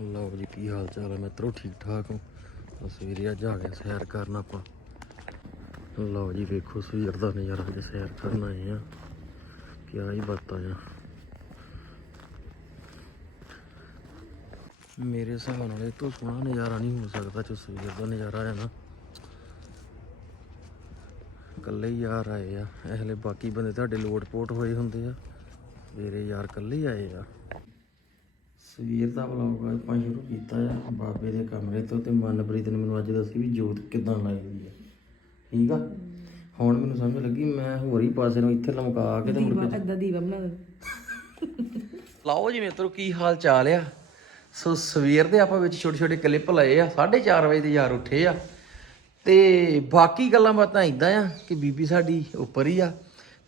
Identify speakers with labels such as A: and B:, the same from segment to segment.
A: ਲਓ ਜੀ, ਕੀ ਹਾਲ ਚਾਲ ਹੈ ਮਿੱਤਰੋ? ਠੀਕ ਠਾਕ ਹੋ? ਸਵੇਰੇ ਅੱਜ ਆ ਗਏ ਸੈਰ ਕਰਨ ਆਪਾਂ। ਲਓ ਜੀ, ਵੇਖੋ ਸਵੇਰ ਦਾ ਨਜ਼ਾਰਾ, ਅੱਜ ਸੈਰ ਕਰਨ ਆਏ ਆ। ਕਿਆ ਹੀ ਬਾਤਾਂ ਆ। ਮੇਰੇ ਹਿਸਾਬ ਨਾਲ ਇਹ ਤੋਂ ਸੋਹਣਾ ਨਜ਼ਾਰਾ ਨਹੀਂ ਹੋ ਸਕਦਾ ਜੋ ਸਵੇਰ ਦਾ ਨਜ਼ਾਰਾ ਹੈ ਨਾ। ਇਕੱਲੇ ਯਾਰ ਆਏ ਆ। ਇਹ ਬਾਕੀ ਬੰਦੇ ਤੁਹਾਡੇ ਲੋਟ ਪੋਟ ਹੋਏ ਹੁੰਦੇ ਆ। ਮੇਰੇ ਯਾਰ ਇਕੱਲੇ ਹੀ ਆਏ ਆ। ਸਵੇਰ ਦਾ ਵਲੌਗ ਆਪਾਂ ਸ਼ੁਰੂ ਕੀਤਾ ਆ ਬਾਬੇ ਦੇ ਕਮਰੇ ਤੋਂ ਤੇ ਮਨਪ੍ਰੀਤ ਨੇ ਮੈਨੂੰ ਅੱਜ ਦੱਸੀ ਵੀ ਜੋਤ ਕਿਦਾਂ ਲਾਈ ਹੈ ਠੀਕ ਆ? ਹੁਣ ਮੈਨੂੰ ਸਮਝ ਲੱਗੀ ਮੈਂ ਹੋਰ ਹੀ ਪਾਸੇ ਨੂੰ ਇੱਥੇ ਲਮਕਾ ਕੇ ਤੇ ਮੁੜ ਕੇ
B: ਅੱਦਾ ਦੀਵਾ ਬਣਾ ਦੇ
A: ਲਾਓ ਜੀ ਮਿੱਤਰੋ ਕੀ ਹਾਲ ਚਾਲ ਆ? ਸੋ ਸਵੇਰ ਦੇ ਆਪਾਂ ਵਿੱਚ ਛੋਟੇ ਛੋਟੇ ਕਲਿੱਪ ਲਏ ਆ 4:30 ਵਜੇ ਦੇ ਯਾਰ ਉੱਠੇ ਆ। ਤੇ ਬਾਕੀ ਗੱਲਾਂ ਬਾਤਾਂ ਇਦਾਂ ਆ ਕਿ ਬੀਬੀ ਸਾਡੀ ਉੱਪਰ ਹੀ ਆ।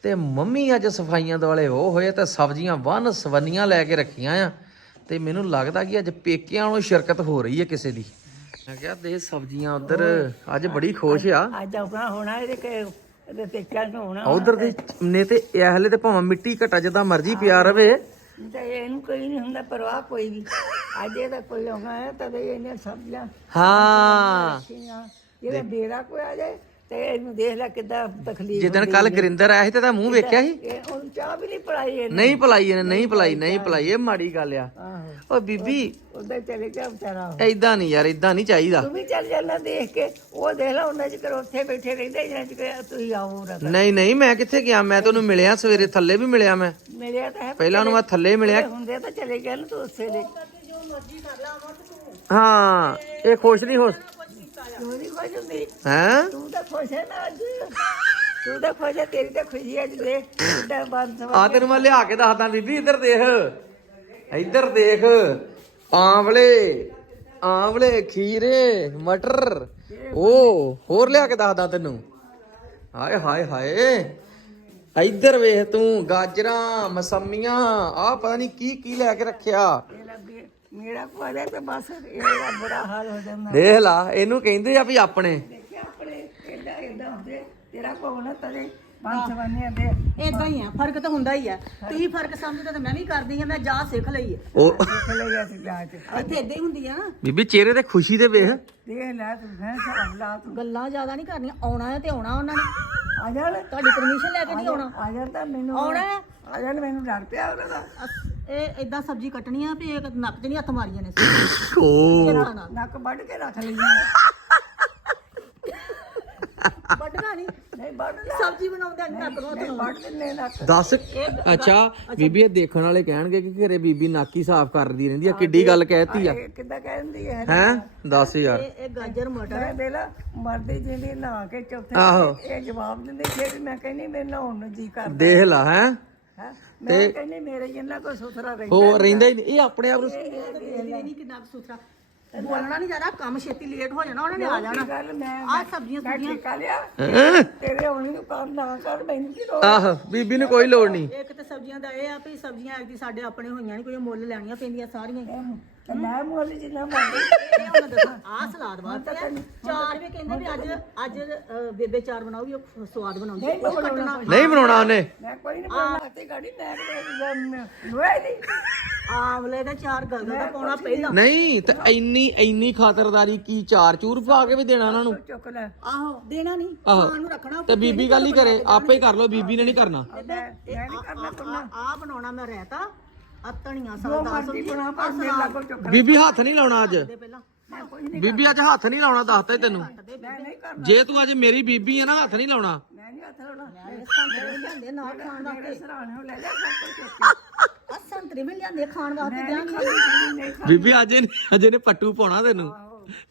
A: ਤੇ ਮੰਮੀ ਅੱਜ ਸਫਾਈਆਂ ਦੁਆਲੇ ਹੋ ਹੋਏ ਤੇ ਸਬਜ਼ੀਆਂ ਵੰਨ ਸਵੰਨੀਆਂ ਲੈ ਕੇ ਰੱਖੀਆਂ ਆ। ਤੇ ਮੈਨੂੰ ਲੱਗਦਾ ਕਿ ਅੱਜ ਪੇਕਿਆਂ ਨੂੰ ਸ਼ਿਰਕਤ ਹੋ ਰਹੀ ਹੈ ਕਿਸੇ ਦੀ। ਮੈਂ ਕਿਹਾ ਦੇ ਸਬਜ਼ੀਆਂ ਉਧਰ ਅੱਜ ਬੜੀ ਖੁਸ਼ ਆ।
B: ਅੱਜ ਆਪਣਾ ਹੋਣਾ ਇਹਦੇ ਕਿ ਇਹਦੇ ਪੇਕਿਆਂ ਨੂੰ ਹੋਣਾ।
A: ਉਧਰ ਦੇ ਨੇ ਤੇ ਇਹ ਹਲੇ ਤੇ ਭਾਵੇਂ ਮਿੱਟੀ ਘਟਾ ਜਿੱਦਾਂ ਮਰਜ਼ੀ ਪਿਆ ਰਵੇ।
B: ਤੇ ਇਹਨੂੰ ਕੋਈ ਨਹੀਂ ਹੁੰਦਾ ਪਰਵਾਹ ਕੋਈ ਵੀ। ਅੱਜ ਇਹਦਾ ਕੋਈ ਆਉਣਾ ਹੈ ਤਦੇ ਇਹਨੇ ਸਬਜ਼ੀਆਂ
A: ਹਾਂ।
B: ਜਿਹੜਾ ਡੇਰਾ ਕੋਈ ਆ ਜਾਏ ਤੇ ਇਹਨੂੰ ਦੇਖ ਲੈ ਕਿੱਦਾਂ ਤਕਲੀਫ
A: ਜਿੱਦਣ ਕੱਲ ਗਰਿੰਦਰ ਆਇਆ ਸੀ ਤੇ ਤਾਂ ਮੂੰਹ ਵੇਖਿਆ ਸੀ?
B: ਇਹ ਉਹਨੂੰ ਚਾਹ ਵੀ ਨਹੀਂ ਪੜਾਈ ਇਹਨੇ।
A: ਨਹੀਂ ਭਲਾਈ ਇਹਨੇ ਨਹੀਂ ਭਲਾਈ ਨਹੀਂ ਭਲਾਈ ਇਹ ਮਾੜੀ ਗੱਲ ਆ।
B: ਆਹੋ।
A: ਓ ਬੀਬੀ।
B: ਉਹਦਾ ਚਲੇ ਗਿਆ ਵਿਚਾਰਾ ਉਹ।
A: ਐਦਾਂ ਨਹੀਂ ਯਾਰ ਐਦਾਂ ਨਹੀਂ ਚਾਹੀਦਾ।
B: ਤੂੰ ਵੀ ਚੱਲ ਜਾਣਾ ਦੇਖ ਕੇ ਉਹ ਦੇਖ ਲੈ ਉਹਨਾਂ ਚ ਉੱਥੇ ਬੈਠੇ ਰਹਿੰਦੇ ਜਾਂ ਚ ਤੁਸੀਂ ਆਓ
A: ਨਹੀਂ ਨਹੀਂ ਮੈਂ ਕਿੱਥੇ ਗਿਆ? ਮੈਂ ਤੁਹਾਨੂੰ ਮਿਲਿਆ ਸਵੇਰੇ ਥੱਲੇ ਵੀ ਮਿਲਿਆ ਮੈਂ।
B: ਮਿਲਿਆ ਤਾਂ ਹੈ
A: ਪਹਿਲਾਂ ਉਹਨੂੰ ਮੈਂ ਥੱਲੇ ਮਿਲਿਆ।
B: ਹੁੰਦੇ ਤਾਂ ਚਲੇ ਗਏ ਨਾ ਤੂੰ ਉਸੇ ਦੇ
A: ਹਾਂ ਇਹ ਖੁਸ਼ ਨਹੀਂ ਹੋ
B: ਤੂੰ ਨਹੀਂ ਖੁਸ਼ ਹੁੰਦੀ।
A: ਹੈ?
B: ਤੂੰ ਤਾਂ ਖੁਸ਼ ਹੈ ਨਾ ਅੱਜ। ਤੂੰ ਤਾਂ ਖੁਸ਼ ਹੈ ਤੇਰੀ ਤਾਂ ਖੁਸ਼ੀ ਅੱਜ ਦੇ। ਕਿੱਦਾਂ ਬੰਦ ਸਵਾ
A: ਆ ਤੈਨੂੰ ਮੈਂ ਲਿਆ ਕੇ ਦੱਸਦਾ ਬੀਬੀ ਇੱਧਰ ਦੇਖ। ਇੱਧਰ ਦੇਖ। ਆਂਵਲੇ ਆਂਵਲੇ ਖੀਰੇ ਮਟਰ। ਓ ਹੋਰ ਲਿਆ ਕੇ ਦੱਸਦਾ ਤੈਨੂੰ। ਹਾਏ ਹਾਏ ਹਾਏ। ਇੱਧਰ ਵੇਖ ਤੂੰ ਗਾਜਰਾਂ ਮਸੰਮੀਆਂ ਆ ਪਤਾ ਨਹੀਂ ਕੀ ਕੀ ਲੈ ਕੇ ਰੱਖਿਆ।
B: ਮੇਰਾ ਕੋਲੇ ਤਾਂ ਬਸ ਇਹਦਾ ਬੁਰਾ ਹਾਲ ਹੋ ਜਾਂਦਾ।
A: ਦੇਖ ਲਾ ਇਹਨੂੰ ਕਹਿੰਦੇ ਆ ਵੀ ਆਪਣੇ।
B: ਦੇਖਿਆ ਆਪਣੇ ਇਦਾਂ ਇਦਾਂ ਹੁੰਦੇ। ਤੇਰਾ ਕੋਲ ਤੇਰੇ ਪੰਜ ਸਵਾਨੀਆਂ ਦੇ।
C: ਇਦਾਂ ਹੀ ਆ ਫ਼ਰਕ ਤਾਂ ਹੁੰਦਾ ਹੀ ਆ। ਤੁਸੀਂ ਫ਼ਰਕ ਸਮਝਦੇ ਤਾਂ ਮੈਂ ਵੀ ਕਰਦੀ ਆ ਮੈਂ ਜਾ ਸਿੱਖ ਲਈ ਆ।
A: ਉਹ
B: ਚਲੇ ਗਿਆ ਸੀ ਜਾ ਕੇ।
C: ਇੱਥੇ ਇਦਾਂ ਹੀ ਹੁੰਦੀ ਆ ਨਾ।
A: ਬੀਬੀ ਚਿਹਰੇ ਤੇ ਖੁਸ਼ੀ ਦੇ ਵੇਖ।
B: ਦੇਖ ਲੈ ਤੂੰ ਹੈ ਤੂੰ।
C: ਗੱਲਾਂ ਜ਼ਿਆਦਾ ਨਹੀਂ ਕਰਨੀਆਂ ਆਉਣਾ ਹੈ ਤੇ ਆਉਣਾ ਉਹਨਾਂ ਨੇ।
B: ਆ ਜਾ ਲੈ।
C: ਤੁਹਾਡੀ ਪਰਮਿਸ਼ਨ ਲੈ ਕੇ ਨਹੀਂ ਆਉਣਾ।
B: ਆ ਜਾ ਤਾਂ ਮੈਨੂੰ
C: ਆਉਣਾ ਹੈ।
B: ਆ ਜਾ ਮੈਨੂੰ ਡਰ ਪਿਆ ਉਹਦਾ ਦਾ।
C: ਅਸ- ਇਹ ਇਦਾਂ ਸਬਜ਼ੀ ਕੱਟਣੀ ਆ ਵੀ ਇੱਕ ਨੱਕ 'ਚ ਨਹੀਂ ਹੱਥ ਮਾਰੀਆਂ ਨੇ।
A: ਓ
C: ਚਿੰਤਾ ਨਾ
B: ਨੱਕ ਵੱਢ ਕੇ ਰੱਖ ਲਈ।
C: ਵੱਢਣਾ ਨਹੀਂ।
B: ਨਹੀਂ ਵੱਢ ਲੈ
C: ਸਬਜ਼ੀ ਬਣਾਉਂਦੇ ਨੱਕ ਨੂੰ ਹੱਥ
B: ਨਹੀਂ ਵੱਢ ਦਿੰਨੇ ਨੱਕ।
A: ਦੱਸ। ਅੱਛਾ ਬੀਬੀ ਇਹ ਦੇਖਣ ਵਾਲੇ ਕਹਿਣਗੇ ਕਿ ਘਰੇ ਬੀਬੀ ਨਾਕੀ ਸਾਫ਼ ਕਰਦੀ ਰਹਿੰਦੀ ਆ ਕਿੱਡੀ ਗੱਲ ਕਹਿਤੀ ਆ।
B: ਇਹ ਕਿੱਦਾਂ ਕਹਿੰਦੀ ਹੈ
A: ਹੈ? ਦੱਸ ਯਾਰ।
C: ਇਹ ਇਹ ਗਾਜਰ ਮਟਰ।
B: ਮੈਂ ਦੇ ਲਾ ਮਰਦੀ ਜਿੰਦੀ ਨਹਾ ਕੇ ਚੌਥੇ
A: ਆਹੋ।
B: ਇਹ ਜਵਾਬ ਦਿੰਦੇ ਫਿਰ ਮੈਂ ਕਹਿੰਦੀ ਮੇਰੇ ਨਹਾਉਣ ਨੂੰ ਜੀ ਕਰਦਾ।
A: ਦੇਖ ਲਾ ਹੈ?
B: ਹੈ? ਮੈਂ ਕਹਿੰਦੀ ਮੇਰੇ ਜਿੰਨਾ ਕੋਈ ਸੁਥਰਾ ਰਹਿੰਦਾ
A: ਹੋ ਰਹਿੰਦਾ ਹੀ ਨਹੀਂ। ਇਹ ਆਪਣੇ ਆਪ ਨੂੰ
C: ਨਹੀਂ ਕਿ ਨੱਕ ਸੁਥਰਾ। ਬੋਲਣਾ ਨਹੀਂ ਜ਼ਿਆਦਾ ਕੰਮ ਛੇਤੀ ਲੇਟ ਹੋ ਜਾਣਾ ਉਹਨਾਂ ਨੇ ਆ ਜਾਣਾ।
B: ਗੱਲ ਮੈਂ
C: ਆ ਸਬਜ਼ੀਆਂ ਸੁਬਜ਼ੀਆਂ
B: ਠੇਕਾ ਲਿਆ? ਤੇਰੇ ਆਉਣੀ ਨੂੰ ਕਰ ਨਾ ਕਰ ਮੈਨੂੰ ਕੀ ਰੋ
A: ਆਹ ਬੀਬੀ ਨੂੰ ਕੋਈ ਲੋੜ ਨਹੀਂ।
C: ਇੱਕ ਤੇ ਸਬਜ਼ੀਆਂ ਦਾ ਇਹ ਆ ਵੀ ਸਬਜ਼ੀਆਂ ਐਕਦੀ ਸਾਡੇ ਆਪਣੇ ਹੋਈਆਂ ਨਹੀਂ ਕੋਈ ਮੁੱਲ ਲੈਣੀਆਂ ਪੈਂਦੀਆਂ ਸਾਰੀਆਂ।
B: ਤੇ ਮੈਂ ਮੁੱਲ ਜਿੰਨਾ ਮੰਗਦੀ
C: ਇਹ ਹੁਣ ਦੱਸੋ ਆ ਸਲਾਦ ਵਾਸਤੇ ਆ। ਚਾਰ ਵੀ ਕਹਿੰਦੇ ਵੀ ਅੱਜ ਅੱਜ ਅ, ਬੇਬੇ ਚਾਰ ਬਣਾਉਗੀ ਉਹ ਸਵਾਦ ਬਣਾਉਂਦੀ। ਉਹ ਕੱਟਣਾ।
A: ਨਹੀਂ ਬਣਾਉਣਾ ਉਹਨੇ।
B: ਮੈਂ ਕੋਈ ਨਹੀਂ ਤੇ ਗਾੜੀ ਮੈਂ ਕਿਤੇ ਲੋਏ ਨਹੀਂ
C: ਆਮਲੇ ਦਾ ਚਾਰ ਗਲਦਾ ਦਾ ਪਾਉਣਾ ਪਹਿਲਾਂ।
A: ਨਹੀਂ। ਤੇ ਇੰਨੀ ਇੰਨੀ ਖਾਤਰਦਾਰੀ ਕੀ ਚਾਰ ਚੂਰ ਪਾ ਕੇ ਵੀ ਦੇਣਾ ਉਹਨਾਂ ਨੂੰ?
B: ਚੁੱਕ ਲੈ।
C: ਆਹੋ ਦੇਣਾ ਨਹੀਂ।
A: ਆਹੋ।
C: ਖਾਣ ਨੂੰ ਰੱਖਣਾ
A: ਤੇ ਬੀਬੀ ਗੱਲ ਹੀ ਕਰੇ ਆਪੇ ਹੀ ਕਰ ਲੋ ਬੀਬੀ ਨੇ ਨਹੀਂ ਕਰਨਾ।
B: ਮੈਂ ਮੈਂ ਨਹੀਂ ਕਰਨਾ ਤੁਮਨਾ
C: ਆ ਬਣਾਉਣਾ ਮੈਂ ਰਹਿਤਾ। ਆ ਧਣੀਆਂ
B: ਜੋ
C: ਸਾਲ ਦਾ
B: ਮਰਜ਼ੀ ਬਣਾ ਪਰ ਮੇਰੇ ਲਾਗੋ ਚੁੱਕ
A: ਬੀਬੀ ਹੱਥ ਨਹੀਂ ਲਾਉਣਾ ਅੱਜ।
C: ਦੇ ਪਹਿਲਾਂ।
B: ਮੈਂ ਕੋਈ ਨਹੀਂ
A: ਬੀਬੀ ਅੱਜ ਹੱਥ ਨਹੀਂ ਲਾਉਣਾ ਦੱਸਤਾ ਹੀ ਤੈਨੂੰ।
B: ਮੈਂ ਨਹੀਂ ਕਰਨਾ।
A: ਜੇ ਤੂੰ ਅੱਜ ਮੇਰੀ ਬੀਬੀ ਆ ਨਾ ਹੱਥ ਨਹੀਂ ਲਾਉਣਾ।
B: ਮੈਂ ਨਹੀਂ ਹੱਥ ਲਾਉਣਾ।
C: ਸੰਤਰੇ ਲਿਆਂਦੇ ਨਾ ਖਾਣ
B: ਮੇਰੇ
C: ਵਾਸਤੇ।
B: ਸਰਾਣੇ ਲੈ ਜਾ ਸਭ ਕੁਝ ਚੁੱਕ ਕੇ।
C: ਆ ਸੰਤਰੇ ਵੀ ਲਿਆਂਦੇ ਖਾਣ ਵਾਸਤੇ
B: ਮੈਂ
C: ਦਿਆਂਗੇ
B: ਨਹੀਂ। ਖਾਣੀ ਨਹੀਂ ਖਾਣੀ
A: ਬੀਬੀ ਅੱਜ ਇਹਨੇ ਅੱਜ ਇਹਨੇ ਪੱਟੂ ਪਾਉਣਾ ਤੈਨੂੰ।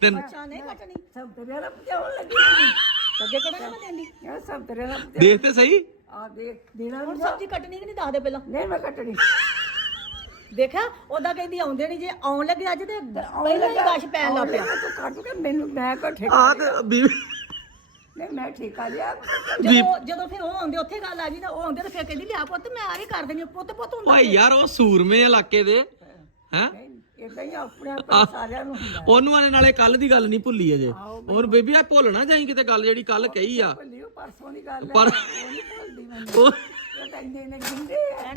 A: ਤੈਨੂੰ
C: ਅੱਛਾ ਨਹੀਂ ਕੱਟਣੀ।
B: ਸਭ ਤੇਰੇ ਨਾਲ ਪਜਾਉਣ ਲੱਗੀ ਮੈਨੂੰ
C: ਅੱਗੇ ਕਿਹੜਾ ਮੈਂ ਦੇਂਦੀ
B: ਇਹ ਸਭ ਤੇਰੇ ਨਾਲ
A: ਦੇਖ ਤੇ ਸਹੀ।
B: ਆ ਦੇ ਦੇਣਾ
C: ਹੁਣ ਸਬਜ਼ੀ ਕੱਟਣੀ ਕਿ ਨਹੀਂ ਦੱਸ ਦੇ ਪਹਿਲਾਂ।
B: ਨਹੀਂ ਮੈਂ ਕੱਟਣੀ।
C: ਦੇਖਿਆ? ਉਹਦਾ ਕਹਿੰਦੀ ਆਉਂਦੇ ਨਹੀਂ ਜੇ ਆਉਣ ਲੱਗੇ ਅੱਜ ਤੇ ਪਹਿਲਾਂ ਹੀ ਗਸ਼ ਪੈਣ ਲੱਗ ਪਿਆ।
B: ਤੂੰ ਕੱਟ ਕੇ ਮੈਨੂੰ ਮੈਂ ਕੋ ਠੇਕਾ
A: ਆ ਤੇ ਬੀਬੀ
B: ਨਹੀਂ ਮੈਂ ਠੇਕਾ ਲਿਆ।
C: ਜਦੋਂ ਜਦੋਂ ਫਿਰ ਉਹ ਆਉਂਦੇ ਉੱਥੇ ਗੱਲ ਆ ਗਈ ਨਾ ਉਹ ਆਉਂਦੇ ਤਾਂ ਫਿਰ ਕਹਿੰਦੀ ਲਿਆ ਪੁੱਤ ਮੈਂ ਆ ਵੀ ਕਰ ਦੇਣੀ ਪੁੱਤ ਪੁੱਤ ਹੁੰਦਾ
A: ਓਏ ਯਾਰ ਉਹ ਸੂਰਮੇ ਇਲਾਕੇ ਦੇ ਹੈ?
B: ਇਦਾਂ ਹੀ ਆਪਣੇ ਆਪਣੇ ਸਾਰਿਆਂ ਨੂੰ ਹੁੰਦਾ।
A: ਉਹਨੂੰ ਆਨੇ ਨਾਲੇ ਕੱਲ ਦੀ ਗੱਲ ਨਹੀਂ ਭੁੱਲੀ ਅਜੇ। ਹੋਰ ਬੇਬੀ ਆ ਭੁੱਲ ਨਾ ਜਾਈ ਕਿਤੇ ਗੱਲ ਜਿਹੜੀ ਕੱਲ ਕਹੀ ਆ।
B: ਭੁੱਲੀ ਉਹ ਪਰਸੋਂ ਦੀ ਗੱਲ ਹੈ
A: ਪਰ
B: ਉਹ ਨਹੀਂ ਭੁੱਲਦੀ ਮੈਨੂੰ।
A: ਉਹ
B: ਇਹ ਤਾਂ ਇੰਨੇ ਨੇ ਗਿੰਦੇ ਆ।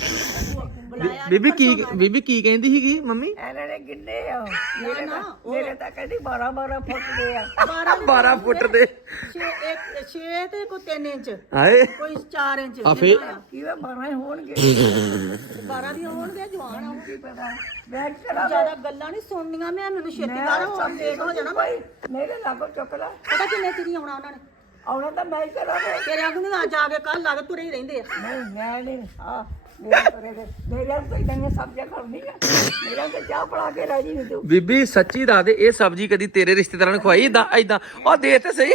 C: ਬੁਲਾਇਆ
A: ਬੀਬੀ ਕੀ ਬੀਬੀ ਕੀ ਕਹਿੰਦੀ ਸੀਗੀ ਮੰਮੀ?
B: ਇਹਨਾਂ ਨੇ ਗਿੰਦੇ ਆ। ਮੇਰੇ ਤਾਂ ਮੇਰੇ ਤਾਂ ਕਹਿੰਦੀ 12 12 ਫੁੱਟ ਦੇ ਆ।
A: 12 ਫੁੱਟ ਦੇ।
C: 6 ਇੱਕ 6 ਤੇ ਕੋ 3 ਇੰਚ।
A: ਹਾਏ।
C: ਕੋਈ 4 ਇੰਚ।
A: ਆ ਫੇ
B: ਕਿਵੇਂ 12 ਹੀ ਹੋਣਗੇ।
C: 12 ਦੀ ਹੋਣਗੇ ਜਵਾਨ ਆ
B: ਕੀ ਪਤਾ? ਮੈਂ ਚਲਾ
C: ਜ਼ਿਆਦਾ ਗੱਲਾਂ ਨਹੀਂ ਸੁਣਨੀਆਂ ਮੈਂ ਮੈਨੂੰ ਛੇਤੀ ਕਰ ਹੁਣ ਲੇਟ ਹੋ ਜਾਣਾ।
B: ਭਾਈ ਮੇਰੇ ਲਾਗੋ ਚੁੱਕ ਲਾ।
C: ਪਤਾ ਕਿੰਨੇ ਚਿਰ ਆਉਣਾ ਉਹਨਾਂ ਨੇ?
B: ਆਉਣਾ ਤਾਂ ਮੈਂ ਹੀ ਕਰਾਂਗਾ।
C: ਤੇਰੇ ਨਹੀਂ ਅੱਜ ਆ ਕੇ ਕੱਲ ਲੱਗ ਤੁਰੇ ਹੀ ਰਹਿੰਦੇ ਆ।
B: ਨਹੀਂ ਮੈਂ ਨਹੀਂ ਆ ਮੇਰੇ ਕਰੇ ਦੇ ਮੇਰੇ ਤੋਂ ਇਦਾਂ ਸਬਜ਼ੀਆਂ ਕਰਨੀ ਆ। ਮੇਰਾ ਤਾਂ ਚਾਹ ਪੜਾ ਕੇ ਰਾਜੀ ਨਹੀਂ ਤੂੰ।
A: ਬੀਬੀ ਸੱਚੀ ਦੱਸ ਦੇ ਇਹ ਸਬਜ਼ੀ ਕਦੀ ਤੇਰੇ ਰਿਸ਼ਤੇਦਾਰਾਂ ਨੂੰ ਖਵਾਈ? ਇਦਾਂ ਇਦਾਂ ਉਹ ਦੇ ਤੇ ਸਹੀ।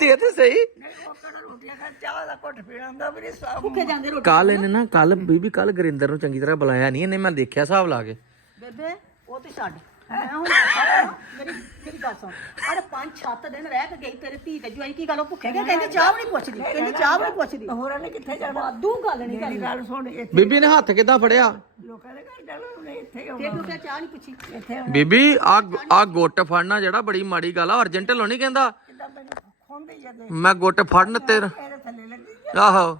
A: ਦੇ ਤੇ ਸਹੀ।
B: ਨਹੀਂ ਉਹ ਕਿਹੜਾ ਰੋਟੀਆਂ ਖਾ ਚਾਹ ਦਾ ਘੁੱਟ ਪੀਣਾ ਹੁੰਦਾ ਵੀ ਸਾਹ
C: ਭੁੱਖੇ ਜਾਂਦੇ ਰੋਟੀ
A: ਕੱਲ ਇਹਨੇ ਨਾ ਕੱਲ ਬੀਬੀ ਕੱਲ ਗੁਰਿੰਦਰ ਨੂੰ ਚੰਗੀ ਤਰ੍ਹਾਂ ਬੁਲਾਇਆ ਨਹੀਂ ਇਹਨੇ ਮੈਂ ਦੇਖਿਆ ਹਿਸਾਬ ਲਾ ਕੇ।
C: ਬੇਬੇ ਉਹ ਤੇ ਛੱਡ। ਮੈਂ ਹੁਣ ਮੇਰੀ ਮੇਰੀ ਗੱਲ ਸੁਣ। ਅਰੇ ਪੰਜ ਛੱਤ ਦਿਨ ਰਹਿ ਕੇ ਗਈ ਤੇਰੇ ਧੀ ਤੇ ਜਵਾਈ ਕੀ ਗੱਲ ਉਹ ਭੁੱਖੇ ਗਏ? ਕਹਿੰਦੀ ਚਾਹ ਵੀ ਨਹੀਂ ਪੁੱਛਦੀ ਕਹਿੰਦੀ ਚਾਹ ਵੀ ਨਹੀਂ ਪੁੱਛਦੀ।
B: ਹੋਰਾਂ ਨੇ ਕਿੱਥੇ ਜਾਣਾ?
C: ਵਾਧੂ ਗੱਲ ਨਹੀਂ
B: ਮੇਰੀ ਗੱਲ ਸੁਣ ਇੱਥੇ
A: ਬੀਬੀ ਨੇ ਹੱਥ ਕਿੱਦਾਂ ਫੜਿਆ?
B: ਲੋਕਾਂ ਦੇ ਘਰ ਜਾਣਾ ਉਹਨੇ ਇੱਥੇ ਹੀ
C: ਤੇ
B: ਆਉਣਾ।
C: ਕਿਉਂ ਕਿਹਾ ਚਾਹ ਨਹੀਂ ਪੁੱਛੀ।
B: ਇੱਥੇ ਆਉਣਾ।
A: ਬੀਬੀ ਆ ਆ ਗੁੱਟ ਫੜਨਾ ਜਿਹੜਾ ਬੜੀ ਮਾੜੀ ਗੱਲ ਆ ਅਰਜੈਂਟ ਲੋ ਨਹੀਂ ਕਹਿੰਦਾ?
B: ਕਿੱਦਾਂ ਮੈਨੂੰ ਖੋਂਦੇ ਜਾਂਦੇ।
A: ਮੈਂ ਗੁੱਟ ਫੜਨ ਤੇਰਾ
B: ਇਹਦੇ ਥੱਲੇ ਲੱਗੀ। ਆ।
A: ਆਹੋ।